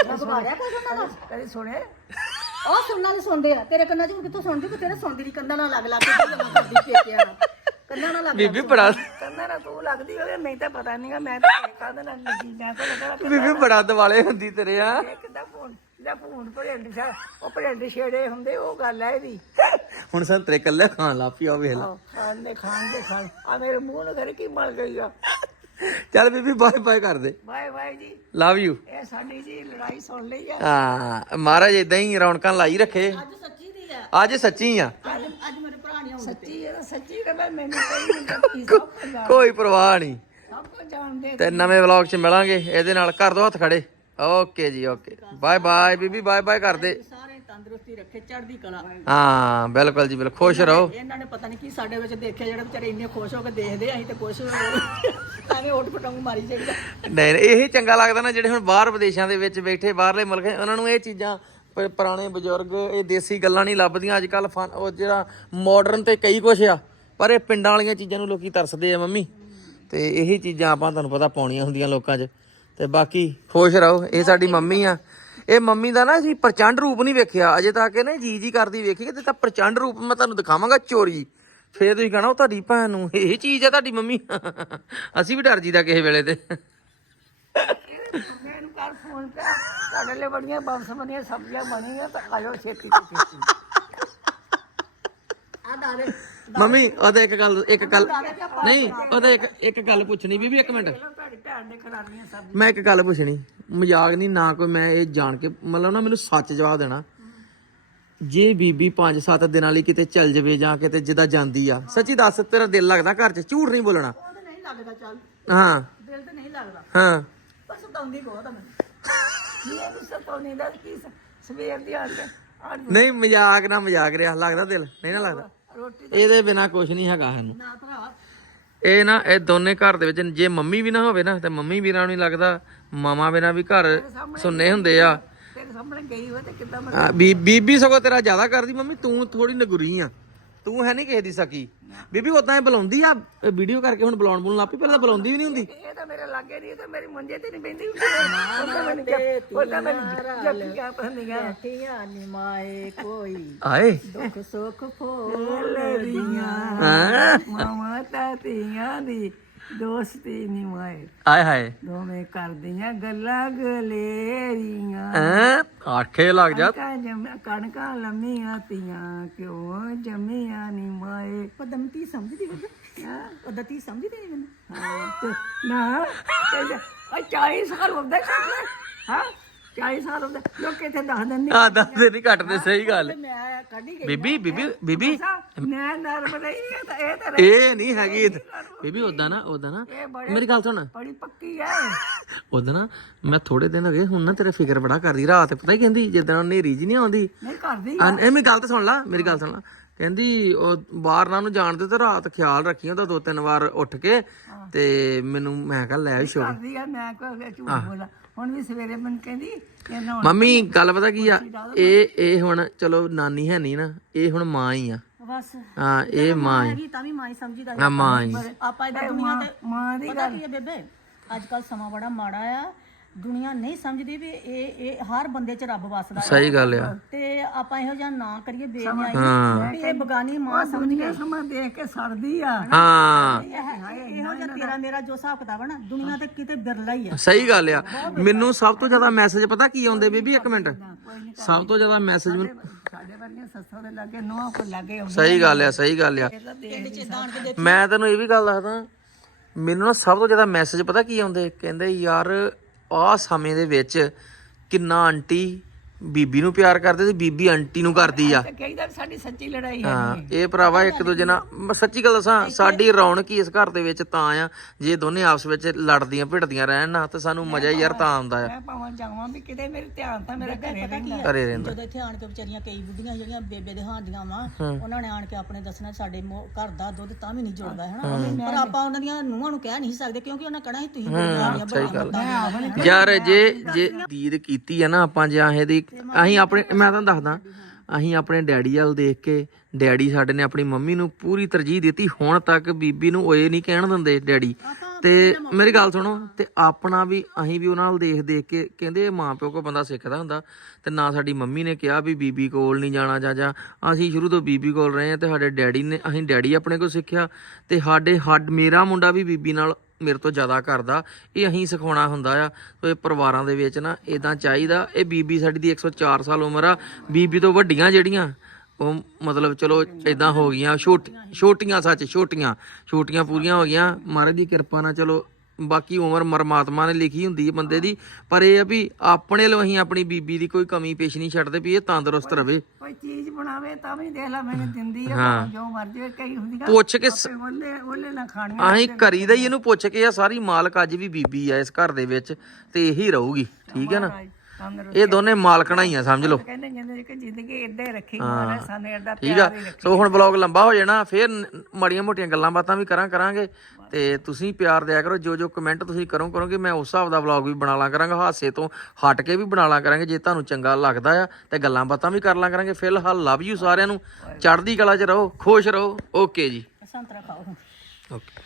C: ਮੈਂ ਬੁਲਾਇਆ ਕੋਈ ਉਹਨਾਂ ਦਾ?
B: ਕਦੀ ਸੁਣੇ
C: ਉਹ ਸੁਣਨਾ ਨਹੀਂ ਸੁਣਦੇ ਆ। ਤੇਰੇ ਕੰਨਾਂ 'ਚ ਕਿੱਥੋਂ ਸੁਣਦੀ ਕਿ ਤੇਰੇ ਸੁਣਦੀ ਨਹੀਂ ਕੰਨਾਂ ਨਾਲ ਲੱਗ ਲੱਗ ਕੇ ਕੀ ਕਰਦੀ ਪੇਕਿਆਂ ਕੰਨਾਂ ਨਾਲ ਲੱਗ
A: ਬੀਬੀ ਬੜਾ
B: ਕੰਨਾਂ ਨਾਲ ਤੂੰ ਲੱਗਦੀ ਹੋਵੇ ਮੈਨੂੰ ਤਾਂ ਪਤਾ ਨਹੀਂਗਾ ਮੈਂ ਤਾਂ ਕਾਹਦੇ ਨਾਲ ਲੱਗੀ ਮੈਂ ਤਾਂ ਲੱਗਣਾ
A: ਬੀਬੀ ਬੜਾ ਦਿਵਾਲੇ ਹੁੰਦੀ ਤੇਰੇ ਆ।
B: ਕਿਦਾਂ ਫੋਨ ਜਿਹੜਾ ਫੋਨ ਭੜੇਂਡ ਸਾ ਉਹ ਭੜੇਂਡ ਛੇੜੇ ਹੁੰਦੇ ਉਹ ਗੱਲ ਹੈ ਇਹਦੀ।
A: ਹੁਣ ਸੰਤਰੇ ਕੱਲੇ ਖਾਣ ਲੱਪੀ ਆ ਵੇਖ ਲੈ।
B: ਆਹ, ਖਾਣ ਦੇ ਖਾਣ ਦੇ ਖਾਣ। ਆ ਮੇਰੇ ਮੂੰਹ ਨੂੰ ਕਰੇ ਕੀ ਮਲ ਗਈ ਆ?
A: ਚੱਲ ਬੀਬੀ ਬਾਏ ਬਾਏ ਕਰ ਦੇ।
B: ਬਾਏ ਬਾਏ ਜੀ।
A: ਲਵ ਯੂ
B: ਇਹ ਸਾਡੀ ਜੀ ਲੜਾਈ ਸੁਣ ਲਈ ਆ।
A: ਹਾਂ ਮਹਾਰਾਜ ਇਦਾਂ ਹੀ ਰੌਣਕਾਂ ਲਾਈ ਰੱਖੇ।
C: ਅੱਜ
A: ਅੱਜ ਸੱਚੀ ਆ।
C: ਅੱਜ ਅੱਜ ਮੇਰੇ ਭਰਾ ਨਹੀਂ ਆਉਂਦੇ।
B: ਸੱਚੀ ਇਹ ਸੱਚੀ ਗੱਲ ਮੈਨੂੰ ਕੋਈ ਨਹੀਂ ਦੱਸੀ ਸਭ ਕੁਝ ਜਾਣ-
A: ਕੋਈ ਪਰਵਾਹ ਨਹੀਂ।
B: ਸਭ ਕੁਝ ਜਾਣਦੇ
A: ਤੇ ਨਵੇਂ ਵਲੌਗ 'ਚ ਮਿਲਾਂਗੇ ਇਹਦੇ ਨਾਲ ਕਰ ਦੋ ਹੱਥ ਖੜੇ। ਓਕੇ ਜੀ ਓਕੇ। ਬਾਏ ਬਾਏ ਬੀਬੀ ਬਾਏ ਬਾਏ ਕਰ ਦੇ
C: ਸਾਰੇ ਤੰਦਰੁਸਤੀ ਰੱਖੇ ਚੜ੍ਹਦੀ ਕਲਾ।
A: ਹਾਂ ਬਿਲਕੁਲ ਜੀ ਬਿਲਕੁਲ। ਖੁਸ਼ ਰਹੋ।
C: ਇਹਨਾਂ ਨੇ ਪਤਾ ਨਹੀਂ ਕੀ ਸਾਡੇ ਵਿੱਚ ਦੇਖਿਆ ਜਿਹੜੇ ਵਿਚਾਰੇ ਇੰਨੇ ਖੁਸ਼ ਹੋ ਕੇ ਦੇਖਦੇ ਆ, ਅਸੀਂ ਤੇ ਖੁਸ਼ ਹੋ ਐਵੇਂ ਓਟ ਪਟਾਉਂ ਮਾਰੀ ਜਾਈਦਾ।
A: ਨਹੀਂ ਨਹੀਂ, ਇਹੀ ਚੰਗਾ ਲੱਗਦਾ ਨਾ ਜਿਹੜੇ ਹੁਣ ਬਾਹਰ ਵਿਦੇਸ਼ਾਂ ਦੇ ਵਿੱਚ ਬੈਠੇ ਬਾਹਰਲੇ ਮੁਲਕ ਉਹਨਾਂ ਨੂੰ ਇਹ ਚੀਜ਼ਾਂ ਪਰ ਪੁਰਾਣੇ ਬਜ਼ੁਰਗ ਇਹ ਦੇਸੀ ਗੱਲਾਂ ਨਹੀਂ ਲੱਭਦੀਆਂ। ਅੱਜ ਕੱਲ ਉਹ ਜਿਹੜਾ ਮਾਡਰਨ ਤੇ ਕਈ ਕੁਛ ਆ, ਪਰ ਇਹ ਪਿੰਡਾਂ ਵਾਲੀਆਂ ਚੀਜ਼ਾਂ ਨੂੰ ਲੋਕੀ ਤਰਸਦੇ ਆ ਮੰਮੀ। ਤੇ ਇਹੀ ਚੀਜ਼ਾਂ ਆਪਾਂ ਤੁਹਾਨੂੰ ਪਤਾ ਪਾਉਣੀਆਂ ਹੁੰਦੀਆਂ ਲੋਕਾਂ 'ਚ। ਤੇ ਬਾਕੀ ਖੁਸ਼ ਰਹੋ, ਇਹ ਸਾਡੀ ਮੰਮੀ ਆ। ਇਹ ਮੰਮੀ ਦਾ ਨਾ ਅਸੀਂ ਪ੍ਰਚੰਡ ਰੂਪ ਨਹੀਂ ਵੇਖਿਆ। ਅਜੇ ਤੱਕ ਇਹ ਨਾ ਜੀ ਜੀ ਕਰਦੀ ਵੇਖੀ ਤੇ ਤਾਂ ਪ੍ਰਚੰਡ ਰੂਪ ਮੈਂ ਤੁਹਾਨੂੰ ਦਿਖਾਵਾਂਗਾ ਚੋਰੀ। ਫੇਰ ਤੁਸੀਂ ਕਹਣਾ, ਉਹ ਤੁਹਾਡੀ ਭੈਣ ਨੂੰ, ਇਹ ਚੀਜ਼ ਆ ਤੁਹਾਡੀ ਮੰਮੀ। ਅਸੀਂ ਵੀ ਡਰ ਜੀਦਾ ਕਿਸੇ ਵੇਲੇ ਤੇ।
B: ਕਰ ਫੋਨ ਕਰ। ਤੁਹਾਡੇ ਲਈ ਬੜੀਆਂ ਬੰਸ ਬਣੀਆਂ ਸਬਜ਼ੀਆਂ ਬਣੀਆਂ ਤਾਂ ਆਇਓ ਛੇਤੀ ਤੋਂ ਛੇਤੀ।
C: ਆ
A: ਮੰਮੀ ਉਹਦੇ ਇੱਕ ਗੱਲ ਇੱਕ ਗੱਲ ਨਹੀਂ ਉਹਦੇ ਇੱਕ ਇੱਕ ਗੱਲ ਪੁੱਛਣੀ ਬੀਬੀ ਇੱਕ ਮਿੰਟ।
B: ਤੁਹਾਡੀ ਭੈਣ ਨੇ
A: ਮੈਂ ਇੱਕ ਗੱਲ ਪੁੱਛਣੀ ਮਜ਼ਾਕ ਨਹੀਂ ਨਾ ਕੋਈ ਮੈਂ ਇਹ ਜਾਣ ਕੇ ਮਤਲਬ ਨਾ ਮੈਨੂੰ ਸੱਚ ਜਵਾਬ ਦੇਣਾ। ਜੇ ਬੀਬੀ 5-7 ਦਿਨਾਂ ਲਈ ਕਿਤੇ ਚੱਲ ਜਵੇ ਜਾਂ ਕਿਤੇ ਜਿੱਦਾਂ ਜਾਂਦੀ ਆ ਸੱਚੀ ਦੱਸ ਤੇਰਾ ਦਿਲ ਲੱਗਦਾ ਘਰ 'ਚ? ਝੂਠ ਨਹੀਂ ਬੋਲਣਾ।
C: ਉਹ ਤਾਂ ਨਹੀਂ ਲੱਗਦਾ ਚੱਲ।
A: ਹਾਂ।
C: ਦਿਲ ਤੇ ਨਹੀਂ ਲੱਗਦਾ।
A: ਹਾਂ।
C: ਪਰ ਸਤਾਉਂਦੀ ਬਹੁਤ ਆ ਮੈਨੂੰ
B: ਇਹ ਵੀ ਸਤੋਨੀ ਦਾ ਕੀ ਸ- ਸਵੇਰ ਦੀ ਆ ਕੇ
A: ਨਹੀਂ ਮਜ਼ਾਕ ਨਾ ਮਜ਼ਾਕ ਰਿਹਾ ਲੱਗਦਾ ਦਿਲ ਨਹੀਂ ਨਾ ਲੱਗਦਾ।
B: ਰੋਟੀ
A: ਇਹਦੇ ਬਿਨਾ ਕੁਝ ਨਹੀਂ ਹੈਗਾ ਸਾਨੂੰ
C: ਨਾ ਭਰਾ।
A: ਇਹ ਨਾ ਇਹ ਦੋਨੇ ਘਰ ਦੇ ਵਿੱਚ ਜੇ ਮੰਮੀ ਵੀ ਨਾ ਹੋਵੇ ਨਾ ਤੇ ਮੰਮੀ ਵੀਰਾਂ ਨੂੰ ਨਹੀਂ ਲੱਗਦਾ ਮਾਮਾ ਬਿਨਾ ਵੀ ਘਰ ਸੁੰਨੇ ਹੁੰਦੇ ਆ।
B: ਤੇਰੇ ਸਾਹਮਣੇ ਗਈ ਹੋਏ ਤੇ ਕਿੱਦਾਂ ਮੈਂ
A: ਆ, ਬੀ- ਬੀਬੀ ਸਗੋਂ ਤੇਰਾ ਜ਼ਿਆਦਾ ਕਰਦੀ ਮੰਮੀ ਤੂੰ ਥੋੜੀ ਨਗੁਰੀ ਆ। ਤੂੰ ਹੈ ਨਹੀਂ ਕਿਸੇ ਦੀ ਸਕੀ। ਬੀਬੀ ਉਦਾਂ ਹੀ ਬੁਲਾਉਂਦੀ ਆ ਵੀਡੀਓ ਕਰਕੇ ਹੁਣ ਬੁਲਾਉਣ ਬੁਲਾਉਣ ਲੱਪੀ ਪਹਿਲਾਂ ਤਾਂ ਬੁਲਾਉਂਦੀ ਵੀ ਨਹੀਂ ਹੁੰਦੀ।
B: ਇਹ ਤਾਂ ਮੇਰੇ ਲਾਗੇ ਨਹੀਂ ਇਹ ਤਾਂ ਮੇਰੀ ਮੰਜੇ ਤੇ ਨਹੀਂ ਬੈਂਦੀ ਮੈਨੂੰ ਜੱਪ ਉਹਦਾ ਮੈਨੂੰ
C: ਨਿਮਾਏ ਕੋਈ।
A: ਆਏ।
C: ਦੁੱਖ ਸੁੱਖ ਫੋਲ
B: ਦੀਆਂ
A: ਹਾਂ।
B: ਮਾਮਾ ਤਾਤੀਆਂ ਦੀ ਦੋਸਤੀ ਨਿਮਾਏ
A: ਆਏ ਹਾਏ।
B: ਦੋਵੇਂ ਕਰਦੀਆਂ ਗੱਲਾਂ ਗਲੇਰੀਆਂ।
A: ਹੈਂ? ਆਖੇ ਲੱਗ ਜਾ।
B: ਕਣਕਾਂ ਜੰਮ ਕਣਕਾਂ ਲੰਮੀਆਂ ਤੀਆਂ ਕਿਉਂ ਜੰਮੀਆਂ ਨਿਮਾਏ
C: ਪਦਮਤੀ ਸਮਝਦੀ ਬੰਦਾ ਪਦਮਤੀ ਸਮਝਦੀ ਨਹੀਂ ਮੈਨੂੰ।
B: ਹਾਂ ਤੇ ਨਾ ਤੇ ਆ 40 ਸਾਲ ਹੁੰਦਾ ਹਾਂ। 40 ਸਾਲ ਹੁੰਦਾ ਲੋਕ ਇੱਥੇ ਦੱਸ ਦਿੰਦੇ
A: ਆ ਦੱਸ ਦੇ ਨਹੀਂ ਘਟਦੇ ਸਹੀ ਗੱਲ।
C: ਤੇ ਮੈਂ ਕੱਢ ਹੀ ਗਈ
A: ਬੀਬੀ ਬੀਬੀ ਬੀਬੀ।
B: ਮੈਂ ਨਰਮ ਰਹੀ ਹਾਂ ਤਾਂ ਇਹ ਤਾਂ
A: ਇਹ ਨਹੀਂ ਹੈਗੀ ਇਹ ਤਾਂ। ਬੀਬੀ ਉਦਾਂ ਨਾ ਉਦਾਂ ਨਾ।
B: ਇਹ ਬੜੇ
A: ਮੇਰੀ ਗੱਲ ਸੁਣ।
B: ਬੜੀ ਪੱਕੀ ਹੈ
A: ਉਦਾਂ ਨਾ ਮੈਂ ਥੋੜੇ ਦਿਨ ਹੋ ਗਏ ਹੁਣ ਨਾ ਤੇਰੇ ਫਿਕਰ ਬੜਾ ਕਰਦੀ ਰਾਤ ਪਤਾ ਹੀ ਕਹਿੰਦੀ ਜਿੱਦਾਂ ਹਨੇਰੀ ਜੀ ਨਹੀਂ ਆਉਂਦੀ।
B: ਨਹੀਂ ਕਰਦੀ
A: ਇਹ ਮੇਰੀ ਗੱਲ ਤਾਂ ਸੁਣ ਲੈ ਮੇਰੀ ਗੱਲ ਸੁਣ ਲੈ। ਕਹਿੰਦੀ ਉਹ ਬਾਹਰ ਨਾ ਨੂੰ ਜਾਣ ਦੇ ਤੇ ਰਾਤ ਖਿਆਲ ਰੱਖੀ ਉਹਦਾ ਦੋ ਤਿੰਨ ਵਾਰ ਉੱਠ ਕੇ ਤੇ ਮੈਨੂੰ ਮੈਂ ਕਿਹਾ ਲੈ ਸ਼ੋ
B: ਕਰਦੀ ਆ ਮੈਂ ਕੋਈ ਝੂਠ ਬੋਲਾਂ। ਹੁਣ ਵੀ ਸਵੇਰੇ ਮੈਨੂੰ ਕਹਿੰਦੀ ਕਿ ਨਾ
A: ਮੰਮੀ ਗੱਲ ਪਤਾ ਕੀ ਆ? ਇਹ ਇਹ ਹੁਣ ਚਲੋ ਨਾਨੀ ਹੈ ਨਹੀਂ ਨਾ ਇਹ ਹੁਣ ਮਾਂ ਹੀ ਆ।
C: ਬਸ।
A: ਹਾਂ ਇਹ ਮਾਂ ਹੈ।
C: ਹੈਗੀ ਤਾਂ ਵੀ ਮਾਂ ਹੀ ਸਮਝੀਦਾ
A: ਹਾਂ ਮਾਂ ਹੀ।
C: ਆਪਾਂ ਇਹਦਾ ਦੁਨੀਆ ਤੇ
B: ਮਾਂ ਦੀ
C: ਪਤਾ ਕੀ ਹੈ ਬੇਬੇ? ਅੱਜ ਕੱਲ ਸਮਾਂ ਬੜਾ ਮਾੜਾ ਆ। ਦੁਨੀਆ ਨਹੀਂ ਸਮਝਦੀ ਵੀ ਇਹ ਇਹ ਹਰ ਬੰਦੇ 'ਚ ਰੱਬ ਵਸਦਾ
A: ਸਹੀ ਗੱਲ ਆ।
C: ਤੇ ਆਪਾਂ ਇਹੋ ਜਿਹਾ ਨਾ ਕਰੀਏ ਬੇਨਿਆਈ
A: ਹਾਂ।
C: ਵੀ ਇਹ ਬਗਾਨੀ ਮਾਂ ਸਮਝ
B: ਦੁਨੀਆ ਸਮਾਂ ਦੇਖ ਕੇ ਸੜਦੀ ਆ।
A: ਹਾਂ।
C: ਇਹੋ ਜਿਹਾ ਤੇਰਾ ਮੇਰਾ ਜੋ ਹਿਸਾਬ ਕਿਤਾਬ ਹੈ ਨਾ ਦੁਨੀਆ ਤੇ ਕਿਤੇ ਬਿਰਲਾ ਹੀ ਆ।
A: ਸਹੀ ਗੱਲ ਆ। ਮੈਨੂੰ ਸਭ ਤੋਂ ਜ਼ਿਆਦਾ ਮੈਸੇਜ ਪਤਾ ਕੀ ਆਉਂਦੇ ਬੀਬੀ ਇੱਕ ਮਿੰਟ। ਸਭ ਤੋਂ ਜ਼ਿਆਦਾ ਮੈਸੇਜ ਮੈਨੂੰ
B: ਸਾਡੇ ਵਰਗੀਆਂ ਸੱਸਾਂ ਦੇ ਲਾਗੇ ਨੋਹਾਂ ਕੋ ਲਾਗੇ ਆਉਂਦੇ
A: ਸਹੀ ਗੱਲ ਆ ਸਹੀ ਗੱਲ ਆ।
C: ਪਿੰਡ 'ਚ ਦਾਣ ਕੇ ਦੇ
A: ਮੈਂ ਤੈਨੂੰ ਇਹ ਵੀ ਗੱਲ ਦੱਸਦਾ ਮੈਨੂੰ ਨਾ ਸਭ ਤੋਂ ਜ਼ਿਆਦਾ ਮੈਸੇਜ ਪਤਾ ਕੀ ਆਉਂਦੇ? ਕਹਿੰਦੇ ਯਾਰ ਆਹ ਸਮੇਂ ਦੇ ਵਿੱਚ ਕਿੰਨਾ ਆਂਟੀ ਬੀਬੀ ਨੂੰ ਪਿਆਰ ਕਰਦੇ ਤੇ ਬੀਬੀ ਆਂਟੀ ਨੂੰ ਕਰਦੀ ਆ।
B: ਤੇ ਕਹੀਦਾ ਵੀ ਸਾਡੀ ਸੱਚੀ ਲੜਾਈ ਹੈ
A: ਹਾਂ ਇਹ ਭਰਾਵਾ ਇੱਕ ਦੂਜੇ ਨਾਲ ਮੈਂ ਸੱਚੀ ਗੱਲ ਦੱਸਾਂ ਸਾਡੀ ਰੌਣਕ ਹੀ ਇਸ ਘਰ ਦੇ ਵਿੱਚ ਤਾਂ ਆ ਜੇ ਦੋਨੇ ਆਪਸ ਵਿੱਚ ਲੜਦੀਆਂ ਭਿੜਦੀਆਂ ਰਹਿਣ ਨਾ ਤੇ ਸਾਨੂੰ ਮਜ਼ਾ ਹੀ ਯਾਰ ਤਾਂ ਆਉਂਦਾ ਆ।
B: ਮੈਂ ਭਾਵਾਂ ਜਾਵਾਂ ਵੀ ਕਿਤੇ ਮੇਰੇ ਧਿਆਨ ਤਾਂ ਮੇਰੇ ਘਰੇ
C: ਪਤਾ ਕੀ ਆ
A: ਘਰੇ ਰਹਿੰਦਾ।
C: ਜਦੋਂ ਇੱਥੇ ਆਣ ਕੇ ਵਿਚਾਰੀਆਂ ਕਈ ਬੁੱਢੀਆਂ ਜਿਹੜੀਆਂ ਬੇਬੇ ਦੇ ਹਾਂਦੀਆਂ ਵਾ ਉਹਨਾਂ ਨੇ ਆਣ ਕੇ ਆਪਣੇ ਦੱਸਣਾ ਸਾਡੇ ਮੋ- ਘਰ ਦਾ ਦੁੱਧ ਤਾਂ ਵੀ ਨਹੀਂ ਜੁੜਦਾ ਹੈ। ਨਾ ਪਰ ਆਪਾਂ ਉਹਨਾਂ ਦੀਆਂ ਨੂੰਹਾਂ ਨੂੰ ਕਹਿ ਨਹੀਂ ਸਕਦੇ ਕਿਉਂਕਿ ਉਹਨਾਂ ਕਹਣਾ ਸੀ ਤੁਸੀਂ ਬੜੀਆਂ ਆਈਆਂ ਬੜੀਆਂ ਮੱਤਾਂ
A: ਯਾਰ ਜੇ ਜੇ ਦੀਦ ਕੀਤੀ ਆ ਨਾ ਆਪਾਂ ਜੇ ਆਹੇ ਦੀ ਅਸੀਂ ਆਪਣੇ ਮੈਂ ਤੁਹਾਨੂੰ ਦੱਸਦਾ ਅਸੀਂ ਆਪਣੇ ਡੈਡੀ ਵੱਲ ਦੇਖ ਕੇ ਡੈਡੀ ਸਾਡੇ ਨੇ ਆਪਣੀ ਮੰਮੀ ਨੂੰ ਪੂਰੀ ਤਰਜੀਹ ਦਿੱਤੀ ਹੁਣ ਤੱਕ ਬੀਬੀ ਨੂੰ ਓਏ ਨਹੀਂ ਕਹਿਣ ਦਿੰਦੇ ਡੈਡੀ। ਤੇ ਮੇਰੀ ਗੱਲ ਸੁਣੋ ਤੇ ਆਪਣਾ ਵੀ ਅਸੀਂ ਵੀ ਉਹਨਾਂ ਨਾਲ ਦੇਖ ਦੇਖ ਕੇ ਕਹਿੰਦੇ ਮਾਂ ਪਿਓ ਕੋ ਬੰਦਾ ਸਿੱਖਦਾ ਹੁੰਦਾ ਤੇ ਨਾ ਸਾਡੀ ਮੰਮੀ ਨੇ ਕਿਹਾ ਵੀ ਬੀਬੀ ਕੋਲ ਨਹੀਂ ਜਾਣਾ ਜਾਂ ਜਾਂ ਅਸੀਂ ਸ਼ੁਰੂ ਤੋਂ ਬੀਬੀ ਕੋਲ ਰਹੇ ਆ ਤੇ ਸਾਡੇ ਡੈਡੀ ਨੇ ਅਸੀਂ ਡੈਡੀ ਆਪਣੇ ਕੋਲ ਸਿੱਖਿਆ ਤੇ ਸਾਡੇ ਹੱਡ ਮੇਰਾ ਮੁੰਡਾ ਵੀ ਬੀਬੀ ਨਾਲ ਮੇਰੇ ਤੋਂ ਜ਼ਿਆਦਾ ਕਰਦਾ, ਇਹ ਅਸੀਂ ਸਿਖਾਉਣਾ ਹੁੰਦਾ ਆ। ਸੋ ਇਹ ਪਰਿਵਾਰਾਂ ਦੇ ਵਿੱਚ ਨਾ ਇਦਾਂ ਚਾਹੀਦਾ, ਇਹ ਬੀਬੀ ਸਾਡੀ ਦੀ 104 ਸਾਲ ਉਮਰ ਆ। ਬੀਬੀ ਤੋਂ ਵੱਡੀਆਂ ਜਿਹੜੀਆਂ, ਉਹ ਮਤਲਬ ਚਲੋ ਇਦਾਂ ਹੋ ਗਈਆਂ, ਛੋਟ, ਛੋਟੀਆਂ ਸੱਚ, ਛੋਟੀਆਂ ਛੋਟੀਆਂ ਪੂਰੀਆਂ ਹੋ ਗਈਆਂ। ਮਹਾਰਾਜ ਦੀ ਕਿਰਪਾ ਨਾਲ ਚਲੋ ਬਾਕੀ ਉਮਰ ਮਰਮਾਤਮਾ ਨੇ ਲਿਖੀ ਹੁੰਦੀ ਹੈ ਬੰਦੇ ਦੀ ਪਰ ਇਹ ਆ ਵੀ ਆਪਣੇ ਲੋ ਅਸੀਂ ਆਪਣੀ ਬੀਬੀ ਦੀ ਕੋਈ ਕਮੀ ਪੇਸ਼ ਨਹੀਂ ਛੱਡਦੇ ਵੀ ਇਹ ਤੰਦਰੁਸਤ ਰਵੇ।
B: ਕੋਈ ਚੀਜ਼ ਬਣਾਵੇ ਤਾਂ ਵੀ ਦੇਖ ਲੈ ਮੈਨੂੰ ਦਿੰਦੀ ਆ ਭਾਵੇਂ ਜੋ ਮਰਜ਼ੀ ਕਈ ਹੁੰਦੀਆਂ
A: ਪੁੱਛ ਕੇ ਸ-
B: ਆਪੇ ਉਹਲੇ ਉਹਲੇ ਨਾ ਖਾਣੀਆਂ
A: ਅਸੀਂ ਕਰੀਦਾ ਹੀ ਇਹਨੂੰ ਪੁੱਛ ਕੇ ਆ ਸਾਰੀ ਮਾਲਕ ਅੱਜ ਵੀ ਬੀਬੀ ਆ ਇਸ ਘਰ ਦੇ ਵਿੱਚ ਤੇ ਇਹੀ ਰਹੂਗੀ ਠੀਕ ਹੈ ਨਾ?
B: ਤੰਦਰੁਸਤ
A: ਇਹ ਦੋਨੇ ਮਾਲਕਣਾ ਹੀ ਆ ਸਮਝ ਲਓ।
B: ਕਹਿੰਦੇ ਜਿੰਦੇ ਕਿ ਜ਼ਿੰਦਗੀ ਇਦਾਂ ਹੀ ਰੱਖੀ ਮਾਰੇ ਸਾਨੂੰ ਐਡਾ
A: ਠੀਕ ਆ।
B: ਪਿਆਰ ਹੀ ਰੱਖੀ।
A: ਸੋ ਹੁਣ ਵਲੌਗ ਲੰਬਾ ਹੋ ਜਾਣਾ ਫਿਰ ਮੜੀਆਂ ਮੋਟੀਆਂ ਗੱਲਾਂ ਬਾਤਾਂ ਵੀ ਕਰਾਂ ਕਰਾਂਗੇ ਤੇ ਤੁਸੀਂ ਪਿਆਰ ਦਿਆ ਕਰੋ ਜੋ ਜੋ ਕਮੈਂਟ ਤੁਸੀਂ ਕਰੋ ਕਰੋਗੇ ਮੈਂ ਉਸ ਹਿਸਾਬ ਦਾ ਵਲੌਗ ਵੀ ਬਣਾ ਲਾਂ ਕਰਾਂਗਾ ਹਾਸੇ ਤੋਂ ਹਟ ਕੇ ਵੀ ਬਣਾ ਲਾਂ ਕਰਾਂਗੇ ਜੇ ਤੁਹਾਨੂੰ ਚੰਗਾ ਲੱਗਦਾ ਆ ਤੇ ਗੱਲਾਂ ਬਾਤਾਂ ਵੀ ਕਰ ਲਾਂ ਕਰਾਂਗੇ। ਫਿਲਹਾਲ ਲਵ ਯੂ ਸਾਰਿਆਂ ਨੂੰ ਚੜ੍ਹਦੀ ਕਲਾ 'ਚ ਰਹੋ ਖੁਸ਼ ਰਹੋ। ਓਕੇ ਜੀ।
C: ਸੰਤਰਾ ਖਾਓ
A: ਓਕੇ